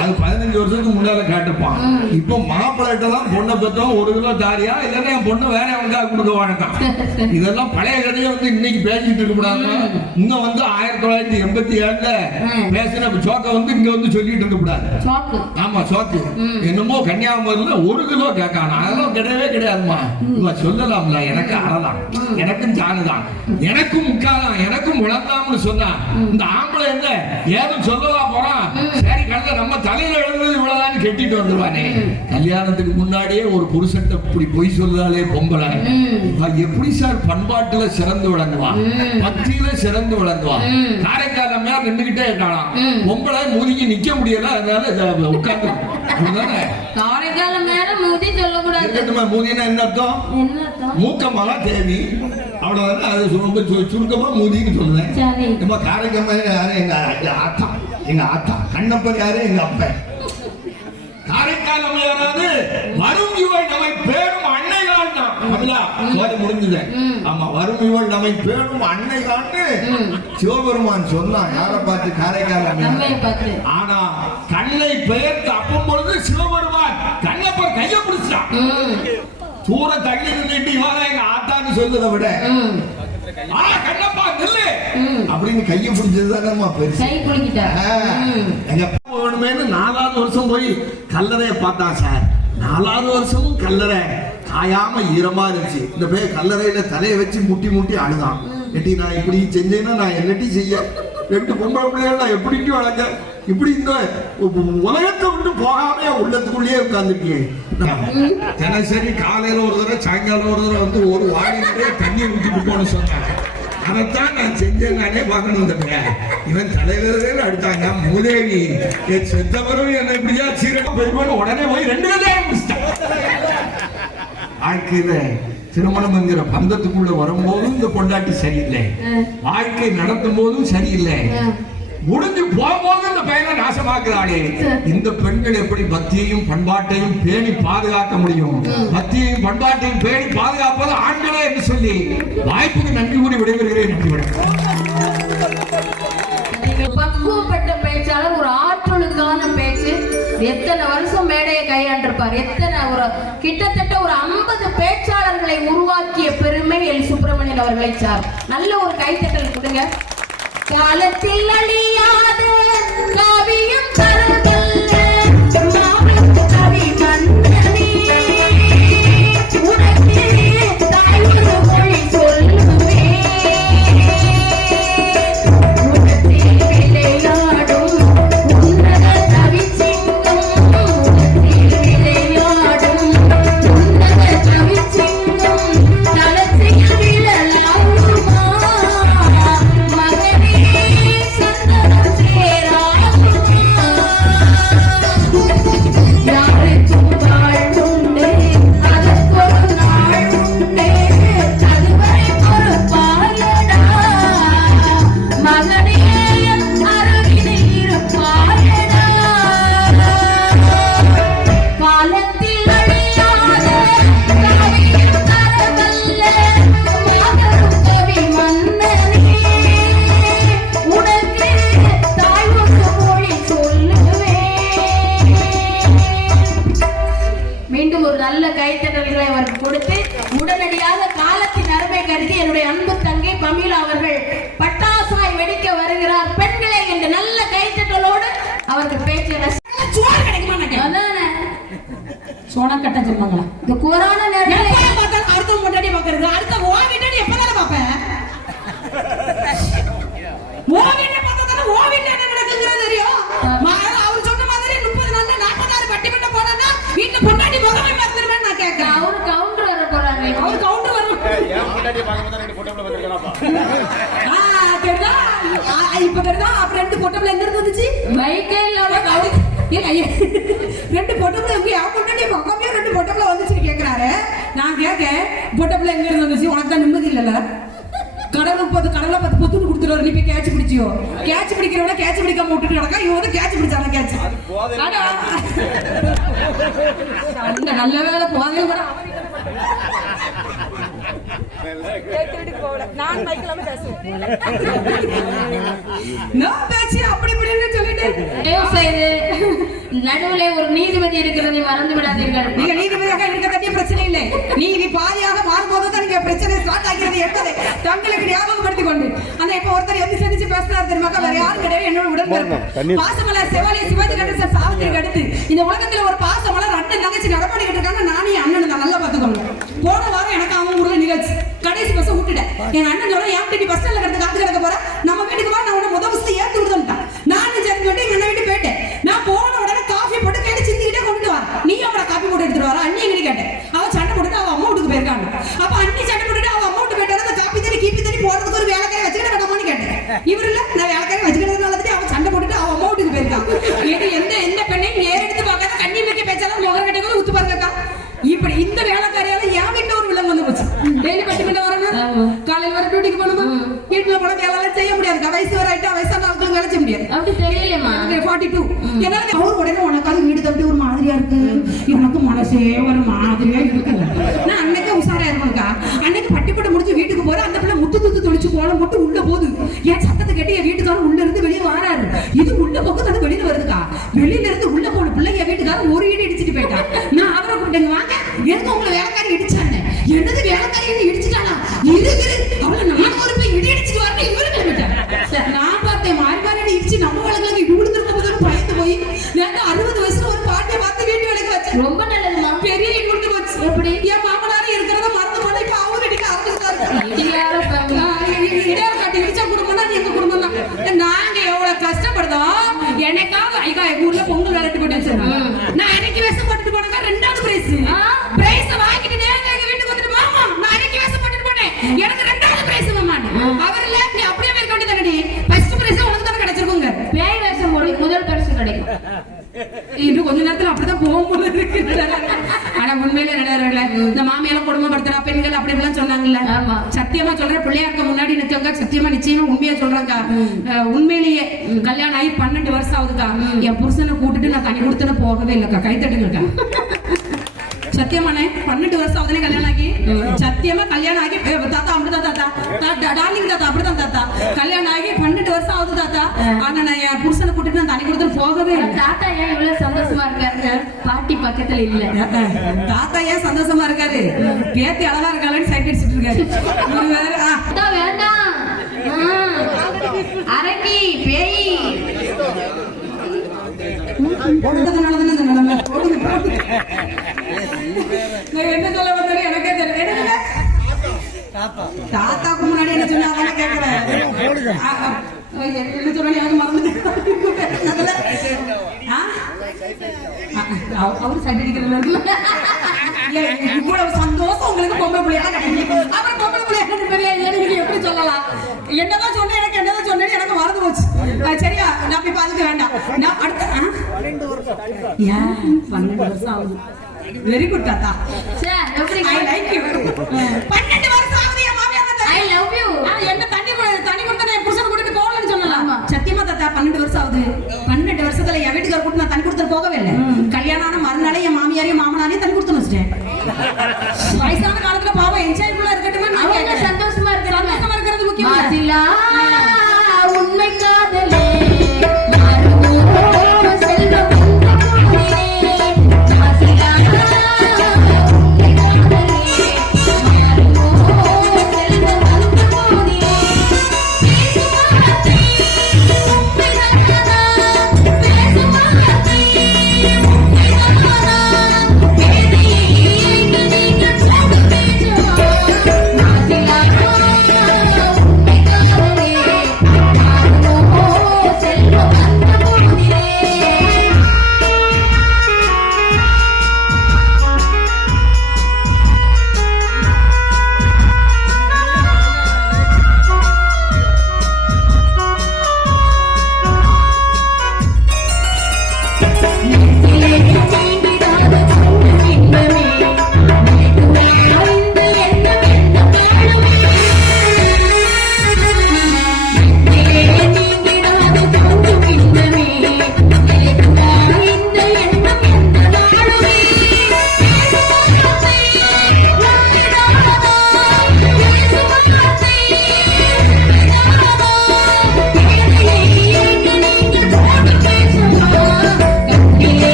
அது 15 வருஷத்துக்கு முன்னால கேட்டுப்பான். இப்போ மாப்பிள்ளைகிட்ட தான் பொண்ணை பெற்றோம் 1 கிலோ தாரியா, இல்லைன்னா என் பொண்ணு வேற எவனுக்காக கொடுக்க வழக்கம். இதெல்லாம் பழைய கதையை இன்னைக்கு பேசிட்டு இருக்க கூடாது. இங்க 1987 பேசின சோக்க இங்க சொல்லிட்டு இருக்க கூடாது. ஆமா சோக்கு என்னமோ கன்னியாகுமரியில 1 கிலோ கேட்கானா, அதெல்லாம் கிடையவே கிடையாதுமா. சொல்லலாம்ல, எனக்கு அறதான், எனக்கும் ஜானுதான், எனக்கும் முக்காதான், எனக்கும் முழந்தாம்னு சொன்னா இந்த ஆம்பளை என்ன ஏதும் சொல்லவா போறான்? சரி கழுத நம்ம தலையில எழுதுறது இவ்வளவுதான் கெட்டிட்டு வந்துருவானே. கல்யாணத்துக்கு முன்னாடியே ஒரு புருஷன் இப்படி பொய் சொல்றாலே பொம்பளை எப்படி சார் பண்பாட்டுல சிறந்து விளங்குவான், பக்தியில சிறந்து விளங்குவான். காரைக்கால மேல நின்றுகிட்டே இருக்காளாம், பொம்பளை மூதிக்கு நிக்க முடியல, அதனால உட்கார்ந்து. காரைக்கால மேல மூதி சொல்லக்கூடாது. மூதினா என்ன அர்த்தம்? மூக்கமலா தேவி, அவ்வளவுதான். அது சுருக்கமா மூதின்னு சொல்லுவேன். நம்ம காரைக்கால யாரு? எங்க ஆத்தா கண்ணப்பர் யாரு? எங்க அப்ப. காரைக்காலம் யாராவது வரும் இவள் நம்மை பேரும் அன்னைகான் முடிஞ்சது. ஆமா, வரும் இவள் நம்மை பேரும் அன்னைகான் சிவபெருமான் சொன்னான். யாரை பார்த்து? காரைக்காலம். ஆனா கண்ணை பெயர்த்து அப்பம் பொழுது சிவபெருமான் கண்ணப்பர் கைய பிடிச்சான். சூர தள்ளி நின்றுட்டு இவன் எங்க ஆத்தான்னு சொல்றதை விட கண்ணப்பா நில்லு அப்படின்னு கைய பிடிச்சதுதானம்மா பெருசு. எங்க அப்பா வேணுமேனு 4வது வருஷம் போய் கல்லறைய பார்த்தான் சார். 4வது வருஷமும் கல்லறை காயாம ஈரமா இருந்துச்சு. இந்த பேர் கல்லறையில தலையை வச்சு முட்டி அழுதான். எட்டி நான் இப்படி செஞ்சேன்னா நான் என்னட்டி செய்ய? 2 பொம்பளை பிள்ளைகள் நான் எப்படிட்டு வளர்க்க? இப்படி இந்த உலகத்தை விட்டு போகாம உள்ளத்துக்குள்ளேயே உட்கார்ந்துருக்கேன். தினசரி காலையில ஒரு தடவை சாயங்காலம் ஒரு தடவை ஒரு வாடியிலே தண்ணி ஊற்றிட்டு போன்னு சொன்னாங்க. அதைத்தான் நான் செஞ்சேன். நானே பார்க்கணும். இவன் தலையில அடித்தாங்க. மூதேவி செத்தவரும் என்ன இப்படியா சீரகம் போய் உடனே போய் 2 கல்யாணம் முடிச்சிட்டான். வாழ்க்கையில திருமணம் என்கிற பந்தத்துக்குள்ள வரும்போதும் இந்த பொண்டாட்டி சரியில்லை, வாழ்க்கை நடத்தும் போதும் சரியில்லை. முடிஞ்சு போகும்போது இந்த பையனை நாசமாக்குறாளே, இந்த பெண்கள் எப்படி பக்தியையும் பண்பாட்டையும் பேணி பாதுகாக்க முடியும்? பக்தியையும் பண்பாட்டையும் பேணி பாதுகாப்பது ஆண்களே என்று சொல்லி வாய்ப்புக்கு நன்றி கூறி விடைபெறுகிறேன். நன்றி வணக்கம். பக்குவப்பட்ட பேச்சாளர், ஒரு ஆற்றலுக்கான பேச்சு. எத்தனை வருஷம் மேடையை கையாண்டிருப்பார். கிட்டத்தட்ட ஒரு 50 பேச்சாளர்களை உருவாக்கிய பெருமை எல் சுப்பிரமணியன் அவர்களை சார். நல்ல ஒரு கைத்தட்டல் கொடுங்க. காலத்தில் அழியாத காவியம் தருதல்ல கவி மன்னனே, உனக்கு தாய்மொழி சொல்லுவேன். உனத்தில் விளையாடும் உன்னத கவிச்சிங்கம், உனத்தில் விளையாடும் உன்னத கவிச்சிங்கம், தலத்தில் விழலாமா மகனே சந்தனம் சேராகுமா. யாருக்கும் வாழ்வுண்டு, அதற்கொரு நாளுண்டு, அதுவரை பொறுப்பாயடா மகனே அருகினில் இருப்பாயடா. காலத்தில் அழியாத காவியம் தரவல்ல மாபெரும் கவி மன்னனே, உனக்கு தாய்மொழி மொழி சொல்லுவேன். மீண்டும் ஒரு நல்ல கைத்தட்டல்களை அவருக்கு கொடுத்து, உடனடியாக காலத்தின் அருமை கருதி என்னுடைய அன்பு தங்கை பமீலா அவர்கள் பட்டாசாய் வெடிக்க வருகிறார். பெண்களே, இந்த நல்ல கைத்தட்டலோடு அவருக்கு பேச்சு சோறு கிடைக்குமா? அதானே சோனக்கட்ட சொல்லுவாங்களா? இந்த கொரோனா நேரத்துல அடுத்த முன்னாடி பாக்குறது, அடுத்த ஓவிட்டு எப்பதானே பாப்பேன்? ஓவிட்டு பார்த்தா தானே ஓவிட்டு என்ன நடக்குங்கிறது தெரியும். அவர் சொன்ன மாதிரி 30 நாள்ல 46 பட்டிமன்ற போனா வீட்டுல பொண்டாட்டி முகமே மறந்துடுவேன் நான் கேட்கிறேன். அவரு கவுண்டர் வர போறாரு. அவர் கவுண்டர் வரும். இப்ப தெரியுதா? அப்ப 2 பொட்டம்ல எங்க இருந்து வந்துச்சு? பைக்கே இல்லாம ரெண்டு பொட்டம்ல எங்க பொண்டாட்டி முகமே 2 பொட்டம்ல வந்துச்சுன்னு கேக்குறாரு. நான் கேட்க பொட்டம்ல எங்க இருந்து வந்துச்சு? உனக்கு தான் நிம்மதி இல்லல? கடவுளை பார்த்து பொத்துன்னு கொடுத்துருவாரு. நீ போய் கேட்ச் பிடிச்சியோ? கேட்ச் பிடிக்கிறவன கேட்ச் பிடிக்காம விட்டுட்டு நடக்கா. இவன் வந்து கேட்ச் பிடிச்சான கேட்ச். நல்ல வேலை போதே கூட நடுவுல ஒரு நீதிபதி இருக்கிறதை மறந்து விடாதீர்கள். நீங்க நீதிபதியாக இருக்க தட்டிய பிரச்சனை இல்லை. நீதி பாதியாக மாறும்போதுதான் நீங்க பிரச்சனை ஸ்டார்ட் ஆகிறது என்பதை தங்களுக்கு ஞாபகப்படுத்திக் கொண்டு அந்த இப்ப ஒருத்தர் எப்படி சந்திச்சு பேசுறாரு தெரியுமா? வேற யாரும் கிடையாது, என்னோட உடன்பிறப்பு. பாசமலர் செவாலிய சிவாஜி கணேசன் சாவித்திரிக்கு அடுத்து இந்த உலகத்துல ஒரு பாசமலர் அண்ணன் தங்கச்சி நடமாடிக்கிட்டு இருக்காங்க. நானே அண்ணன் தான், நல்லா பாத்துக்கோங்க. போன வாரம் எனக்கு அவங்க ஊர்ல நிகழ்ச்சி, கடைசி பஸ் விட்டுட்டேன். என் அண்ணன் சொல்ல ஏன் பஸ் ஸ்டாண்ட்ல கிடந்து காத்து கிடக்க போற, நம்ம வீட்டுக்கு வா, நான் உன முதல் பஸ்ல ஏத்தி விடுதேன்ட்டான். நானும் சேர்ந்து விட்டு எங்க அண்ணன் வீட்டு போயிட்டேன். நான் போன உடனே காஃபி போட்டு கையில சிந்திக்கிட்டே கொண்டு வா, நீ அவளை காஃபி போட்டு எடுத்துட்டு வர. அண்ணி எங்க கேட்டேன். அவ சண்டை போட்டுட்டு அவ அம்மா வீட்டுக்கு போயிருக்காங்க. அப்ப அண்ணி சண்டை போட்டுட்டு அவ அம்மா வீட்டு போயிட்டாரு. அந்த காப்பி தண்ணி கீப்பி தண்ணி போறதுக்கு ஒரு வேலைக்காரை வச்சுக்கிட்டு வேண்டாமான்னு கேட்டேன். இவர் இல்ல, நான் வேலைக்காரை வச்சுக்கிறதுனால அவ சண்டை போட்டுட்டு அவ அம்மா வீட்டுக்கு போயிருக்காங்க. எந்த பெண்ணையும் ஏறெடுத்து பார்க்காத கண்ணி வைக்க பேச்சாலும் முகம் கட்டிக்கோ ஊத்து பாருங்கக்கா. இப்படி இந்த வேலைக்காரியால என் வீட்டுல ஒரு விலங்கு வந்து போச்சு. டெய்லி பட்டிமன்றம் வரணும், காலையில் வர டியூட்டிக்கு போகணுமா, வீட்டுல போன வேலையெல்லாம் செய்ய முடியாது. வயசு வர ஆயிட்டா வயசான ஆட்களும் வேலை செய்ய முடியாது. அப்படி தெரியலையம்மா. 42 என்னால அவர் உடனே உனக்காவது வீடு தம்பி ஒரு மாதிரியா இருக்கு, எனக்கு மனசே ஒரு மாதிரியா இருக்கு. நான் அன்னைக்கே உஷாரா இருக்கணும்க்கா. அன்னைக்கு பட்டிப்பட்டு முடிச்சு வீட்டுக்கு போற அந்த பிள்ளை முத்து தொழிச்சு கோலம் போட்டு உள்ள போகுது. என் சத்தத்தை கேட்டு என் வீட்டுக்காரன் உள்ள இருந்து வெளியே வராரு. இது உள்ள போக்கு அது வெளியில வருதுக்கா. வெளியில இருந்து உள்ள போன பிள்ளை என் வீட்டுக்காரன் ஒரு வீடு இடிச்சிட்டு போயிட்டான். நான் அவரை கூப்பிட்டேங்க, வாங்க எதுக்கு உங்களை வேலைக்காரி இடிச்சானே? என்னது வேலைக்காரி இடிச்சுட்டானா? இருக்கு அவளை நான் ஒரு போய் இடி இடிச்சுட்டு வரணும் இவரு கிளம்பிட்டேன். நான் பார்த்தேன் மாறி மாறி இடிச்சு நம்ம வேலைக்காரி இடி விழுந்திருக்கும் போது பயந்து போய் நான் 60 வயசுல ஒரு பாட்டியை பார்த்து வீட்டு வேலைக்கு வச்சேன். ரொம்ப நல்லதுமா. பெரிய இடி விழுந்து போச்சு. எப்படி என் மாமனாரும் இருக்கிறத மறந்து போன இப்ப அவரு அடிக்க ஆரம்பிச்சாரு. இடையாறு காட்டி இடிச்சா குடும்பம்னா எங்க குடும்பம் தான். நாங்க எவ்வளவு கஷ்டப்படுதோம். எனக்காக ஐகா எங்க ஊர்ல பொங்கல் விளையாட்டு போட்டு வச்சிருந்தோம். நான் எனக்கு வேஷம் போட்டுட்டு போனேங்க 2வது பிரைஸ் வாங்கிட்டு நேரா எங்க வீட்டுக்கு வந்துட்டு மாமா நான் எனக்கு வேஷம் போட்டுட்டு போனேன், எனக்கு 2வது பிரைஸ் மாமா. அவர் இல்ல, நீ அப்படியே இருக்க வேண்டியதானடி, ஃபர்ஸ்ட் பிரைஸ் உனக்கு தான் கிடைச்சிருக்குங்க. பேய் வேஷம் போடு, முதல் பரிசு கிடைக்கும். இன்னும் கொஞ்ச நேரத்துல அப்படிதான் போகும் போல இருக்கு. ஆனா உண்மையில நடுவர்களே இந்த மாமியால கொடுமைப்படுத்துறா பெண்கள் அப்படி எல்லாம் சொன்னாங்கல்ல. ஆமா. சத்தியமா சொல்றேன், பிள்ளையாருக்கு முன்னாடி நிக்கங்க, சத்தியமா நிச்சயமா உண்மையா சொல்றாங்க. உண்மையிலேயே கல்யாணம் ஆகி 12 வருஷம் ஆகுதுக்கா. என் புருஷனை கூட்டிட்டு நான் தனி கொடுத்துன்னு போகவே இல்லக்கா. கைத்தட்டுங்கக்கா. சத்தியமானே 12 வருஷம் ஆகுதுனே கல்யாணம் ஆகி. சத்தியமா கல்யாணம் ஆகி தாத்தா அப்படிதான் தாத்தா டார்லிங் தாத்தா அப்படிதான் தாத்தா கல்யாணம் ஆகி 12 வருஷம் ஆகுது தாத்தா. ஆனா நான் என் புருஷனை கூட்டிட்டு நான் தனி கொடுத்துட்டு போகவே இல்லை. தாத்தா ஏன் இவ்வளவு சந்தோஷமா இருக்காரு? பாட்டி பக்கத்துல இல்ல. தாத்தா ஏன் சந்தோஷமா இருக்காரு? பேத்தி அழகா இருக்காளன்னு சைட் அடிச்சிட்டு இருக்காரு. இவரு வேற, வேண்டாம் அரக்கி பேய் போட்டதுனாலதானே இந்த நிலைமை. நான் என்ன சொல்ல வந்தாலும் எனக்கே தெரியல. தாத்தாக்கு முன்னாடி என்ன சொன்னா அதான கேட்கிறேன். என்ன சொல்றேன் எனக்கு மறந்துட்டு. அவரு சைட் அடிக்கிறது இவ்வளவு சந்தோஷம் உங்களுக்கு பொம்பளை பிள்ளையா கிடைக்கும். அப்புறம் பொம்பளை பிள்ளையா இல்லைன்னு எப்படி சொல்லலாம்? என்னதான் சொன்னேன், எனக்கு என்னதான் சொன்னேன்னு எனக்கு மறந்து போச்சு. சரியா, நான் இப்ப அதுக்கு வேண்டாம். நான் அடுத்த 12 வருஷம் ஆகுது. வெரி குட் தாத்தா. I like you. 12 வருஷம் ஆகுது என் மாமியார். I love you. என்ன தண்ணி கொடுத்தா என் புருஷனை கூட்டிட்டு போகலன்னு சொல்லலாம். சத்தியமா தாத்தா 12 வருஷம் ஆகுது. 12 வருஷத்துல என் வீட்டுக்கார கூட்டு நான் தண்ணி கொடுத்துட்டு போகவே இல்லை. கல்யாணம் ஆன மறுநாளே என் மாமியாரையும் மாமனாரையும் தண்ணி கொடுத்து வச்சுட்டேன். வயசான காலத்துல பாவம் என்ஜாய்ஃபுல்லா இருக்கட்டும். அவங்க சந்தோஷமா இருக்கிறது முக்கியம். உண்மை காதலே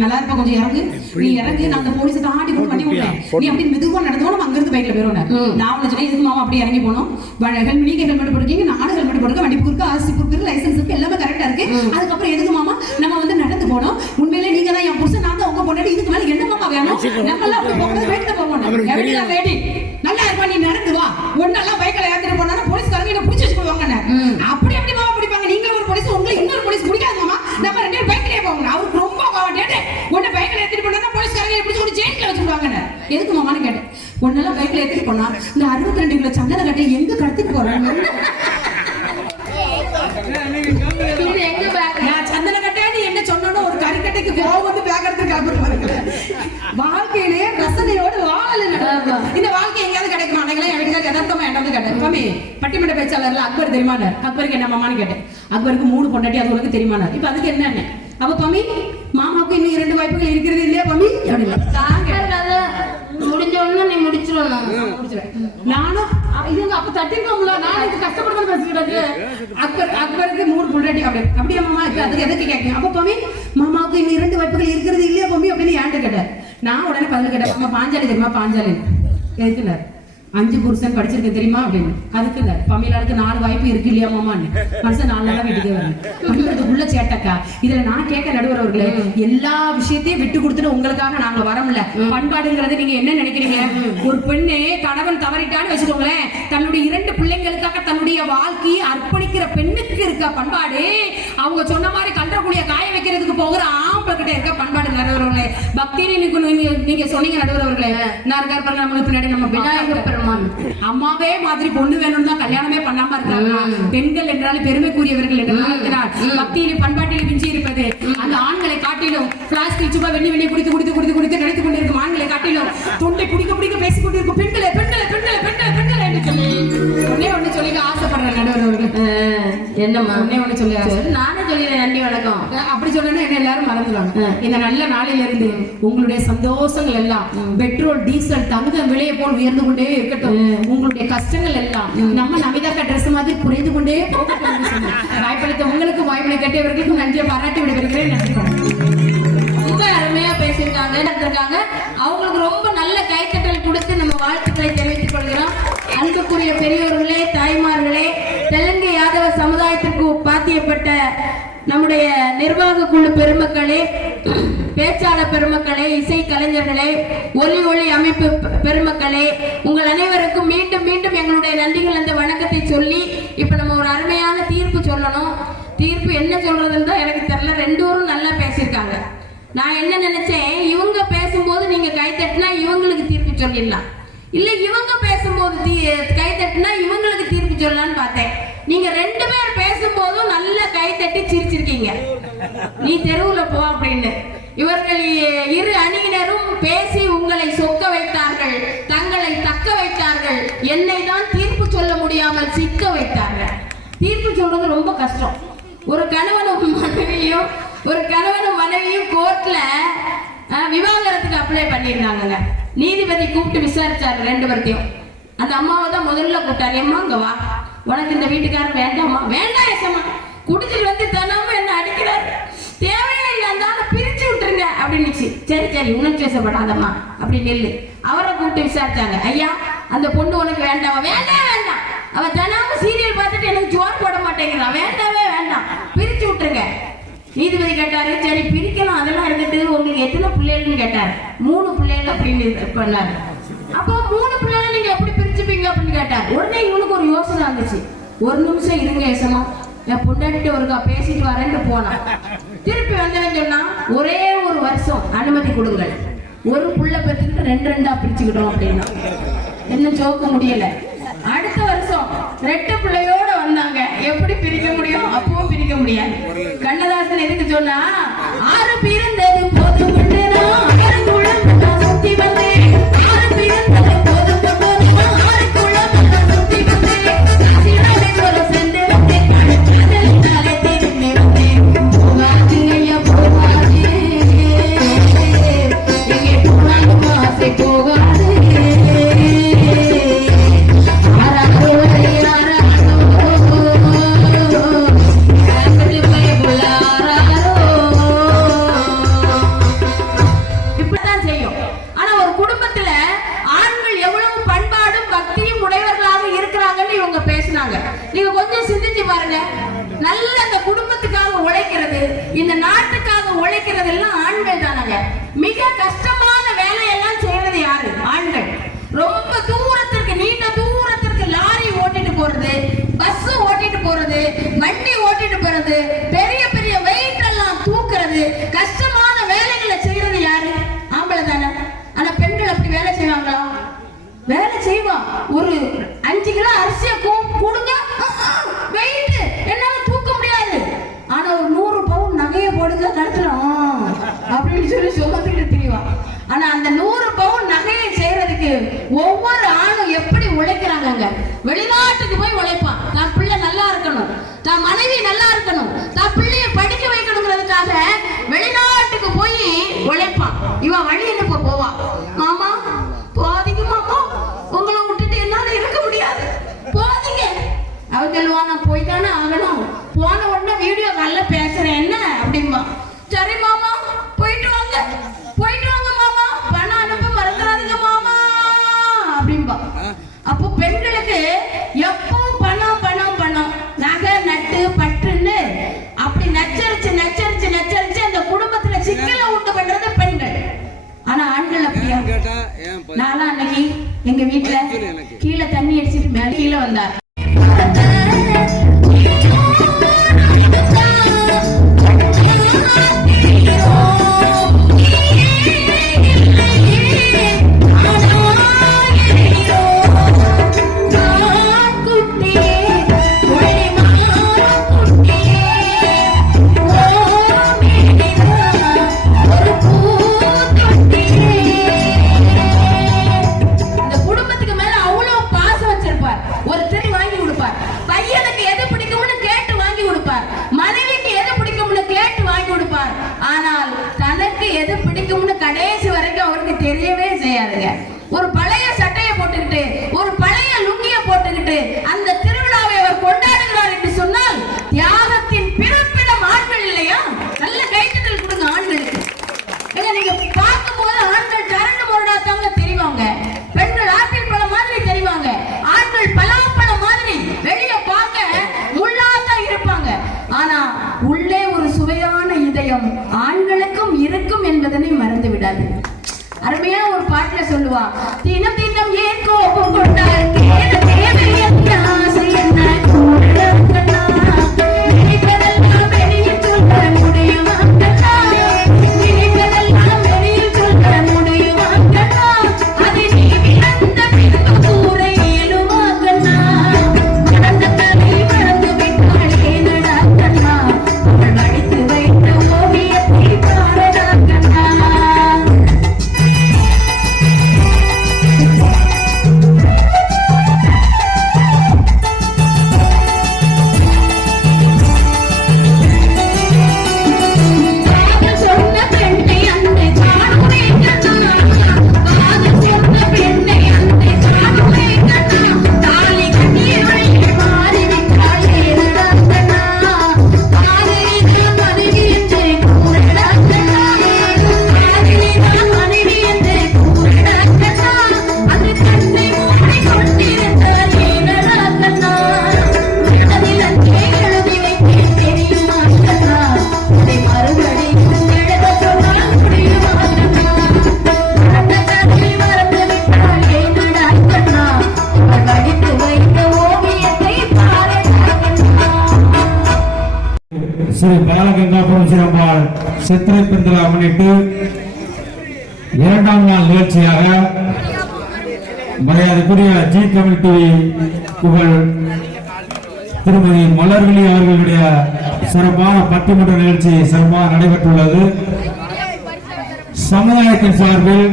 நல்லா இருப்பா, கொஞ்சம் இறங்கு, நீ இறங்கு, நான் அந்த போலீஸை தாண்டி கூட வண்டி விட்டேன், நீ அப்படி மெதுவா நடந்தோம், அங்கிருந்து பைக்ல போயிடும். நான் உள்ள சொன்னேன், இதுக்கு மாமா அப்படி இறங்கி போனோம், நீங்க ஹெல்மெட் போட்டுக்கீங்க, நானும் ஹெல்மெட் போட்டுக்க, வண்டி குறுக்கு ஆர்சி குறுக்கு லைசன்ஸ் இருக்கு, எல்லாமே கரெக்டா இருக்கு. அதுக்கப்புறம் எதுக்கு மாமா நம்ம வந்து நடந்து போனோம், உண்மையிலே நீங்க தான் என் புருஷன், நான் தான் உங்க பொண்ணு, இதுக்கு மேல என்ன மாமா வேணும், நம்ம எல்லாம் அப்படி போகும்போது பைக்ல போவோம். நல்லா இருப்பா, நீ நடந்து வா, ஒன்னெல்லாம் பைக்ல ஏற்றிட்டு போனா போலீஸ்காரங்க என்ன பிடிச்சி வச்சு போவாங்க. அப்படி எப்படி மாமா பிடிப்பாங்க, நீங்க ஒரு போலீஸ், உங்களுக்கு இன்னொரு போலீஸ் பிடிக்காது மாமா, நம்ம ரெண்டு பேரும் பைக்லயே போவாங்க. அவருக்கு ரொம்ப உன்னை பைக்ல ஏத்திட்டு போனா போலீஸ்காரங்க எப்படி சொல்லி ஜெயில வச்சுடுவாங்க. எதுக்கு மாமான்னு கேட்டேன். ஒன்னெல்லாம் பைக்ல ஏத்திட்டு போனா இந்த 62 கிலோ சந்தன கட்டை எங்க கடத்திட்டு போறாங்க. நான் சந்தன கட்டையான்னு என்ன சொன்னோன்னு ஒரு கறிக்கட்டைக்கு கோவம் வந்து பேக் எடுத்து கிளம்பிட்டு பாருங்க. மாமி பட்டிமன்ற பேச்சாளர்ல அக்பர் தெரியுமானார். அக்பருக்கு என்ன மாமான்னு கேட்டேன். அக்பருக்கு 3 பொண்டாட்டி, அது உனக்கு தெரியுமானார். இப்ப அதுக்கு என்ன? அப்ப பாமி மாமாவுக்கு இன்னும் 2 வாய்ப்புகள் இருக்கிறது இல்லையா பாமி அப்படின்னு முடிஞ்ச உடனே நீ முடிச்சிடணும். நானும் இதுங்க அப்ப தட்டிருக்கோம்ல, நான் இது கஷ்டப்பட்டு பேசிக்கிட்டு அக்பருக்கு 3 பொண்டாட்டி அப்படியே மாமா அதுக்கு எதுக்கு கேட்கணும். அப்ப பாமி மாமாவுக்கு இன்னும் 2 வாய்ப்புகள் இருக்கிறது இல்லையா பாமி அப்படின்னு ஏன்ட்ட கேட்டார். நான் உடனே பதில் கேட்டேன், அம்மா பாஞ்சாலி தெரியுமா? பாஞ்சாலி எதுக்குனார்? 5 புருஷன் படிச்சிருக்கேன் தெரியுமா அப்படின்னு. அதுக்குனார் பமிலாளுக்கு 4 வாய்ப்பு இருக்கு இல்லையா மாமான்னு. மனுஷன் 4 நாளா வீட்டுக்கே வரேன் பண்றது உள்ள சேட்டக்கா. இதுல நான் கேட்க நடுவர் அவர்களே, எல்லா விஷயத்தையும் விட்டு கொடுத்துட்டு உங்களுக்காக நாங்க வரமுல. பண்பாடுங்கிறது நீங்க என்ன நினைக்கிறீங்க? ஒரு பெண்ணு கணவன் தவறிட்டான்னு வச்சுக்கோங்களேன், தன்னுடைய 2 பிள்ளைங்களுக்காக தன்னுடைய வாழ்க்கையை அர்ப்பணிக்கிற பெண்ணுக்கு இருக்க பண்பாடு, அவங்க சொன்ன மாதிரி கன்றக்கூடிய காய வைக்கிறதுக்கு போகிற ஆம்பளை கிட்ட இருக்க பண்பாடு. நடுவர்களே பக்தின்னு நீங்க சொன்னீங்க நடுவர்களே. நான் இருக்காரு பாருங்க, நம்மளுக்கு பின்னாடி நம்ம விநாயகர் பெருமான் அம்மாவே மாதிரி பொண்ணு வேணும்னு தான் கல்யாணமே பண்ணாம இருக்காங்க. பெண்கள் என்றாலும் பெருமைக்குரியவர்கள் என்றால் பக்தியிலும் பண்பாட்டிலும் மிஞ்சி இருப்பது. அந்த ஆண்களை காட்டிலும் பிளாஸ்டிக் சும்மா வெண்ணி குடித்து குடித்து குடித்து குடித்து நினைத்துக் கொண்டிருக்கும் ஆண்களை காட்டிலும் தொண்டை பிடிக்க பிடிக்க பேசிக் கொண்டிருக்கும் பெண்களை பெண்களை பெண்களை பெண்களை பெண்களை என்று சொல்லி ஒண்ணு சொல்லி ஆசைப்படுறேன் நடுவர்கள். என்னம்மா ஒண்ணு சொல்லி நானே சொல்லிடுறேன். நன்றி வணக்கம். அப்படி சொன்னா என்ன எல்லாரும் மறந்துடுவாங்க. இந்த நல்ல நாளில இருந்து உங்களுடைய சந்தோஷங்கள் எல்லாம் பெட்ரோல் டீசல் தங்கம் விலையை போல் உயர்ந்து கொண்டே இருக்கட்டும். உங்களுடைய கஷ்டங்கள் எல்லாம் நம்ம நமிதாக்கா ட்ரெஸ் மாதிரி குறைந்து கொண்டே போகட்டும். வாய்ப்பளித்த உங்களுக்கு வாய்ப்பளை கேட்டவர்களுக்கும் நன்றியை பாராட்டி விடுவிருக்கிறேன். நன்றி. ரொம்ப அருமையா பேசியிருக்காங்க. அவங்களுக்கு ரொம்ப நல்ல கைத்தட்டல் கொடுத்து நம்ம வாழ்த்துக்களை தெரிவித்துக் கொள்கிறோம். அன்புக்குரிய பெரியோர்களே, தாய்மார்களே, தெலுங்கு யாதவ சமுதாயத்திற்கு பாத்தியப்பட்ட நம்முடைய நிர்வாக குழு பெருமக்களே, பேச்சாளர் பெருமக்களே, இசை கலைஞர்களே, ஒலி அமைப்பு பெருமக்களே, உங்கள் அனைவருக்கும் மீண்டும் மீண்டும் எங்களுடைய நன்றிகள் அந்த வணக்கத்தை சொல்லி, இப்ப நம்ம ஒரு அருமையான தீர்ப்பு சொல்லணும். தீர்ப்பு என்ன சொல்றதுன்னு தான் எனக்கு தெரியல. 2 பேரும் நல்லா பேசியிருக்காங்க. நான் என்ன நினைச்சேன், இவங்க பேசும்போது நீங்க கைத்தட்டினா இவங்களுக்கு தீர்ப்பு சொல்லிடலாம், இல்ல இவங்க பேசும்போது கைத்தட்டினா இவங்களுக்கு தீர்ப்பு சொல்லலாம்னு பார்த்தேன். நீங்க 2 பேர் பேசும்போதும் நல்ல கைத்தட்டி சிரிச்சிருக்கீங்க. நீ தெருவுல போ அப்படின்னு. இவர்கள் 2 அணியினரும் பேசி உங்களை சொக்க வைத்தார்கள், தங்களை தக்க வைத்தார்கள். என்னை தான் தீர்ப்பு சொல்ல முடியாமல் சிக்க வைத்தார்கள். தீர்ப்பு சொல்றது ரொம்ப கஷ்டம். ஒரு கணவனும் மனைவியும் கோர்ட்ல விவாகரத்துக்கு அப்ளை பண்ணியிருந்தாங்க. நீதிபதி கூப்பிட்டு விசாரிச்சாரு 2 பேர்த்தையும். அந்த அம்மாவை தான் முதல்ல கூப்பிட்டாரு. அம்மா இங்க வா, உனக்கு இந்த வீட்டுக்காரர் வேண்டாமா? வேண்டாம் ஏசம்மா, குடிச்சிட்டு வந்து தனாம என்ன அடிக்கிறாரு, தேவையே இல்லை, அந்த பிரிச்சு விட்டுருங்க அப்படின்னு. சரி உனக்கு பேசப்படாதம்மா அப்படி நெல்லு. அவரை கூப்பிட்டு விசாரிச்சாங்க. ஐயா அந்த பொண்ணு உனக்கு வேண்டாமா? வேண்டாம், அவ தனாம சீரியல் பார்த்துட்டு எனக்கு ஜோர் போட மாட்டேங்கிறான், வேண்டாவே வேண்டாம், பிரிச்சு விட்டுருங்க. நீதிபதி கேட்டாரு, சரி பிரிக்கலாம், அதெல்லாம் இருந்துட்டு உங்களுக்கு எத்தனை பிள்ளைகள்னு கேட்டாரு. 3 பிள்ளைகள் அப்படின்னு பண்ணாரு. அப்போ 3 பிள்ளைகளை நீங்க எப்படி பிரிச்சுப்பீங்க அப்படின்னு கேட்டார். உடனே இவனுக்கு ஒரு யோசனை வந்துச்சு. 1 நிமிஷம் இருங்க ஏசமா, என் பொண்டாட்டி ஒருக்கா பேசிட்டு வரேன்னு போனா. திருப்பி வந்தேன்னு சொன்னா, ஒரே 1 வருஷம் அனுமதி கொடுங்கள், ஒரு புள்ள பெற்றுக்கிட்டு 2 பிரிச்சுக்கிட்டோம் அப்படின்னா. என்ன ஜோக்க முடியல. அடுத்த வருஷம் 2 பிள்ளையோட வந்தாங்க. எப்படி பிரிக்க முடியும்? அப்பவும் பிரிக்க முடியாது. கண்ணதாசன் எதுக்கு சொன்னா, 6 பிறந்தது போதும் சுத்தி வந்தேன், 6 பிறந்தது போதும் சுத்தி வந்தேன், ஒரு சென்று வந்தேன், போகாது ஐயா போகாது, எங்கே போனாலும் ஆசை போகாது. நீங்க கொஞ்சம் சிந்திச்சு பாருங்க. நல்ல அந்த குடும்பத்துக்காக உழைக்கிறது, இந்த நாட்டுக்காக உழைக்கிறது எல்லாம் ஆண்கள் தானங்க. மிக கஷ்டமான வேலையெல்லாம் செய்யறது யாரு? ஆண்கள். ரொம்ப தூரத்திற்கு, நீண்ட தூரத்திற்கு லாரி ஓட்டிட்டு போறது, பஸ் ஓட்டிட்டு போறது, வண்டி ஓட்டிட்டு போறது, பெரிய பெரிய வெயிட் எல்லாம் தூக்குறது, கஷ்டமான வேலைகளை செய்யறது யாரு? ஆம்பளை தானே. ஆனா பெண்கள் அப்படி வேலை செய்வாங்களா? வேலை செய்வான். ஒரு 5 கிலோ அரிசியை கொடுங்க, வெயிட் என்னால தூக்க முடியாது. ஆனா ஒரு 100 பவுன் நகையை போடுங்க கழுத்துல அப்படின்னு சொல்லி சுமந்துட்டு தெரியவான். ஆனா அந்த 100 பவுன் நகையை செய்யறதுக்கு ஒவ்வொரு ஆணும் எப்படி உழைக்கிறாங்க. வெளிநாட்டு தான் மனைவி நல்லா இருக்கணும், தான் பிள்ளைய படிக்க வைக்கணுங்கிறதுக்காக வெளிநாட்டுக்கு போய் உழைப்பான். இவன் வழி என்ன போவா, மாமா போதிங்க மாமா, உங்களை விட்டுட்டு என்னால இருக்க முடியாது, போதிங்க. அவங்க சொல்லுவான், நான் போய் தானே ஆகணும். போன உடனே வீடியோ கால்ல பேசுறேன் என்ன அப்படின்பா. சரி மாமா போயிட்டு வாங்க, போயிட்டு வாங்க மாமா, பணம் அனுப்ப மறந்துடாதீங்க மாமா அப்படின்பா. அப்போ பெண்களுக்கு எப்பவும் பணம் பணம் பணம், நகை நட்டு பட்டுன்னு அப்படி நச்சரிச்சு நச்சரிச்சு நச்சரிச்சு அந்த குடும்பத்துல சிக்கலை உண்டு பண்றது பெண்கள். ஆனா ஆண்கள் அப்படியா? நான்லாம் அன்னைக்கு எங்க வீட்டுல கீழே தண்ணி அடிச்சிட்டு மேல கீழே வந்தார். கடைசி வரைக்கும் அவருக்கு தெரியவே செய்யாதுங்க. ஒரு பழைய சட்டையை போட்டுக்கிட்டு ஒரு பழைய லுங்கிய போட்டுக்கிட்டு அந்த திருவிழாவை அவர் கொண்டாடுகிறார் என்று சொன்னால் தியாகத்தின் பிறப்பிடம் ஆண்கள் இல்லையா? நல்ல கைத்தட்டல் கொடுங்க ஆண்களுக்கு. நீங்க பார்க்கும் போது ஆண்கள் சரண்டு முரடாத்தாங்க தெரிவாங்க, பெண்கள் ஆப்பிள் பழம் மாதிரி தெரிவாங்க, ஆண்கள் பலாப்பழம் மாதிரி வெளியே பார்க்க முள்ளாத்தான் இருப்பாங்க. ஆனா உள்ளே ஒரு சுவையான இதயம் ஆண்களுக்கும் இருக்கும் என்பதனை மறந்து விடாது. அருமையா ஒரு பாட்டுல சொல்லுவா, தினம் தினம் ஏன் கோபம் கொண்டால் ஸ்ரீ பாலகங்காபுரம் சிறப்பால் சித்திரை திருவிழா முன்னிட்டு இரண்டாம் நாள் நிகழ்ச்சியாக மரியாதைக்குரிய ஜி கமிட்டி புகழ் திருமதி மலர்விழி அவர்களுடைய சிறப்பான பட்டிமன்ற நிகழ்ச்சி சிறப்பாக நடைபெற்றுள்ளது. சமுதாயத்தின் சார்பில்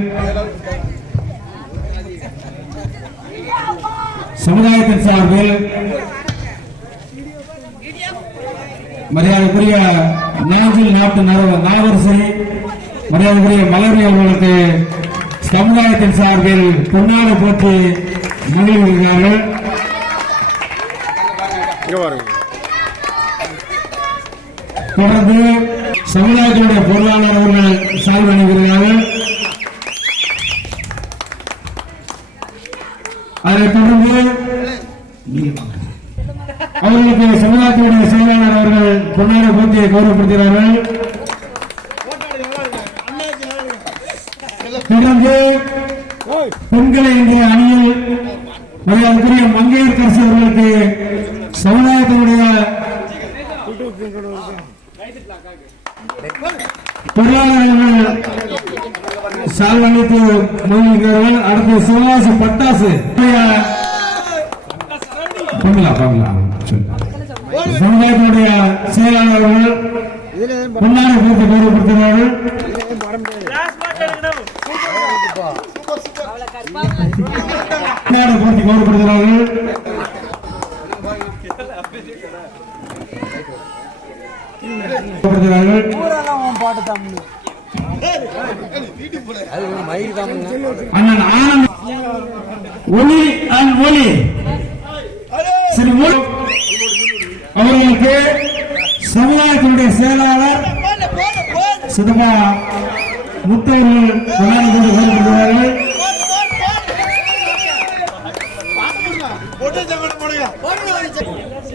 மரியாதைக்குரிய நாஞ்சில் நாட்டு நாவரசை மரியாதைக்குரிய மலர்வி அவர்களுக்கு சமுதாயத்தின் சார்பில் பொன்னாடை போட்டு மகிழ்கிறார்கள். தொடர்ந்து சமுதாயத்தினுடைய பொருளாளர் அவர்கள் சால்வை அணிகிறார்கள். அதைத் தொடர்ந்து அவர்களுக்கு சமுதாயத்தினுடைய செயலாளர் அவர்கள் பொன்னாடை போட்டியை கௌரவப்படுத்துகிறார்கள். தொடர்ந்து பெண்களை இன்றைய அணியில் மரியாதைக்குரிய மங்கையரசு அவர்களுக்கு சமுதாயத்தினுடைய பொருளாளர்கள் சால்வை அணித்து மகிழ்கிறார்கள். அடுத்து சிவகாசி பட்டாசு சமுதாயத்தினுடைய செயலாளர்கள் பொன்னாடை போட்டு கௌரவப்படுத்துகிறார்கள். பொன்னாடை போட்டு கௌரவப்படுத்துகிறார்கள். அண்ணன் ஆனந்த் ஒளி அண்ட் ஒளி சரி அவர்களுக்கு சமுதாயத்தினுடைய செயலாளர் சிதம்பா முத்தவர்கள் கொண்டாடி கொண்டு வருகிறார்கள்.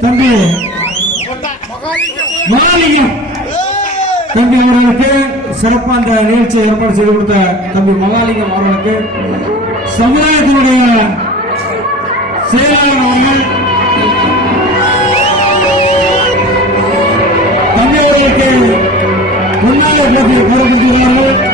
தம்பி மகாலிங்கம் தம்பி அவர்களுக்கு சிறப்பாக அந்த நிகழ்ச்சியை ஏற்பாடு செய்து கொடுத்த தம்பி மகாலிங்கம் அவர்களுக்கு சமுதாயத்தினுடைய செயலாளர் அவர்கள் தம்பி அவர்களுக்கு முன்னாள் கூறுகின்றார்கள்.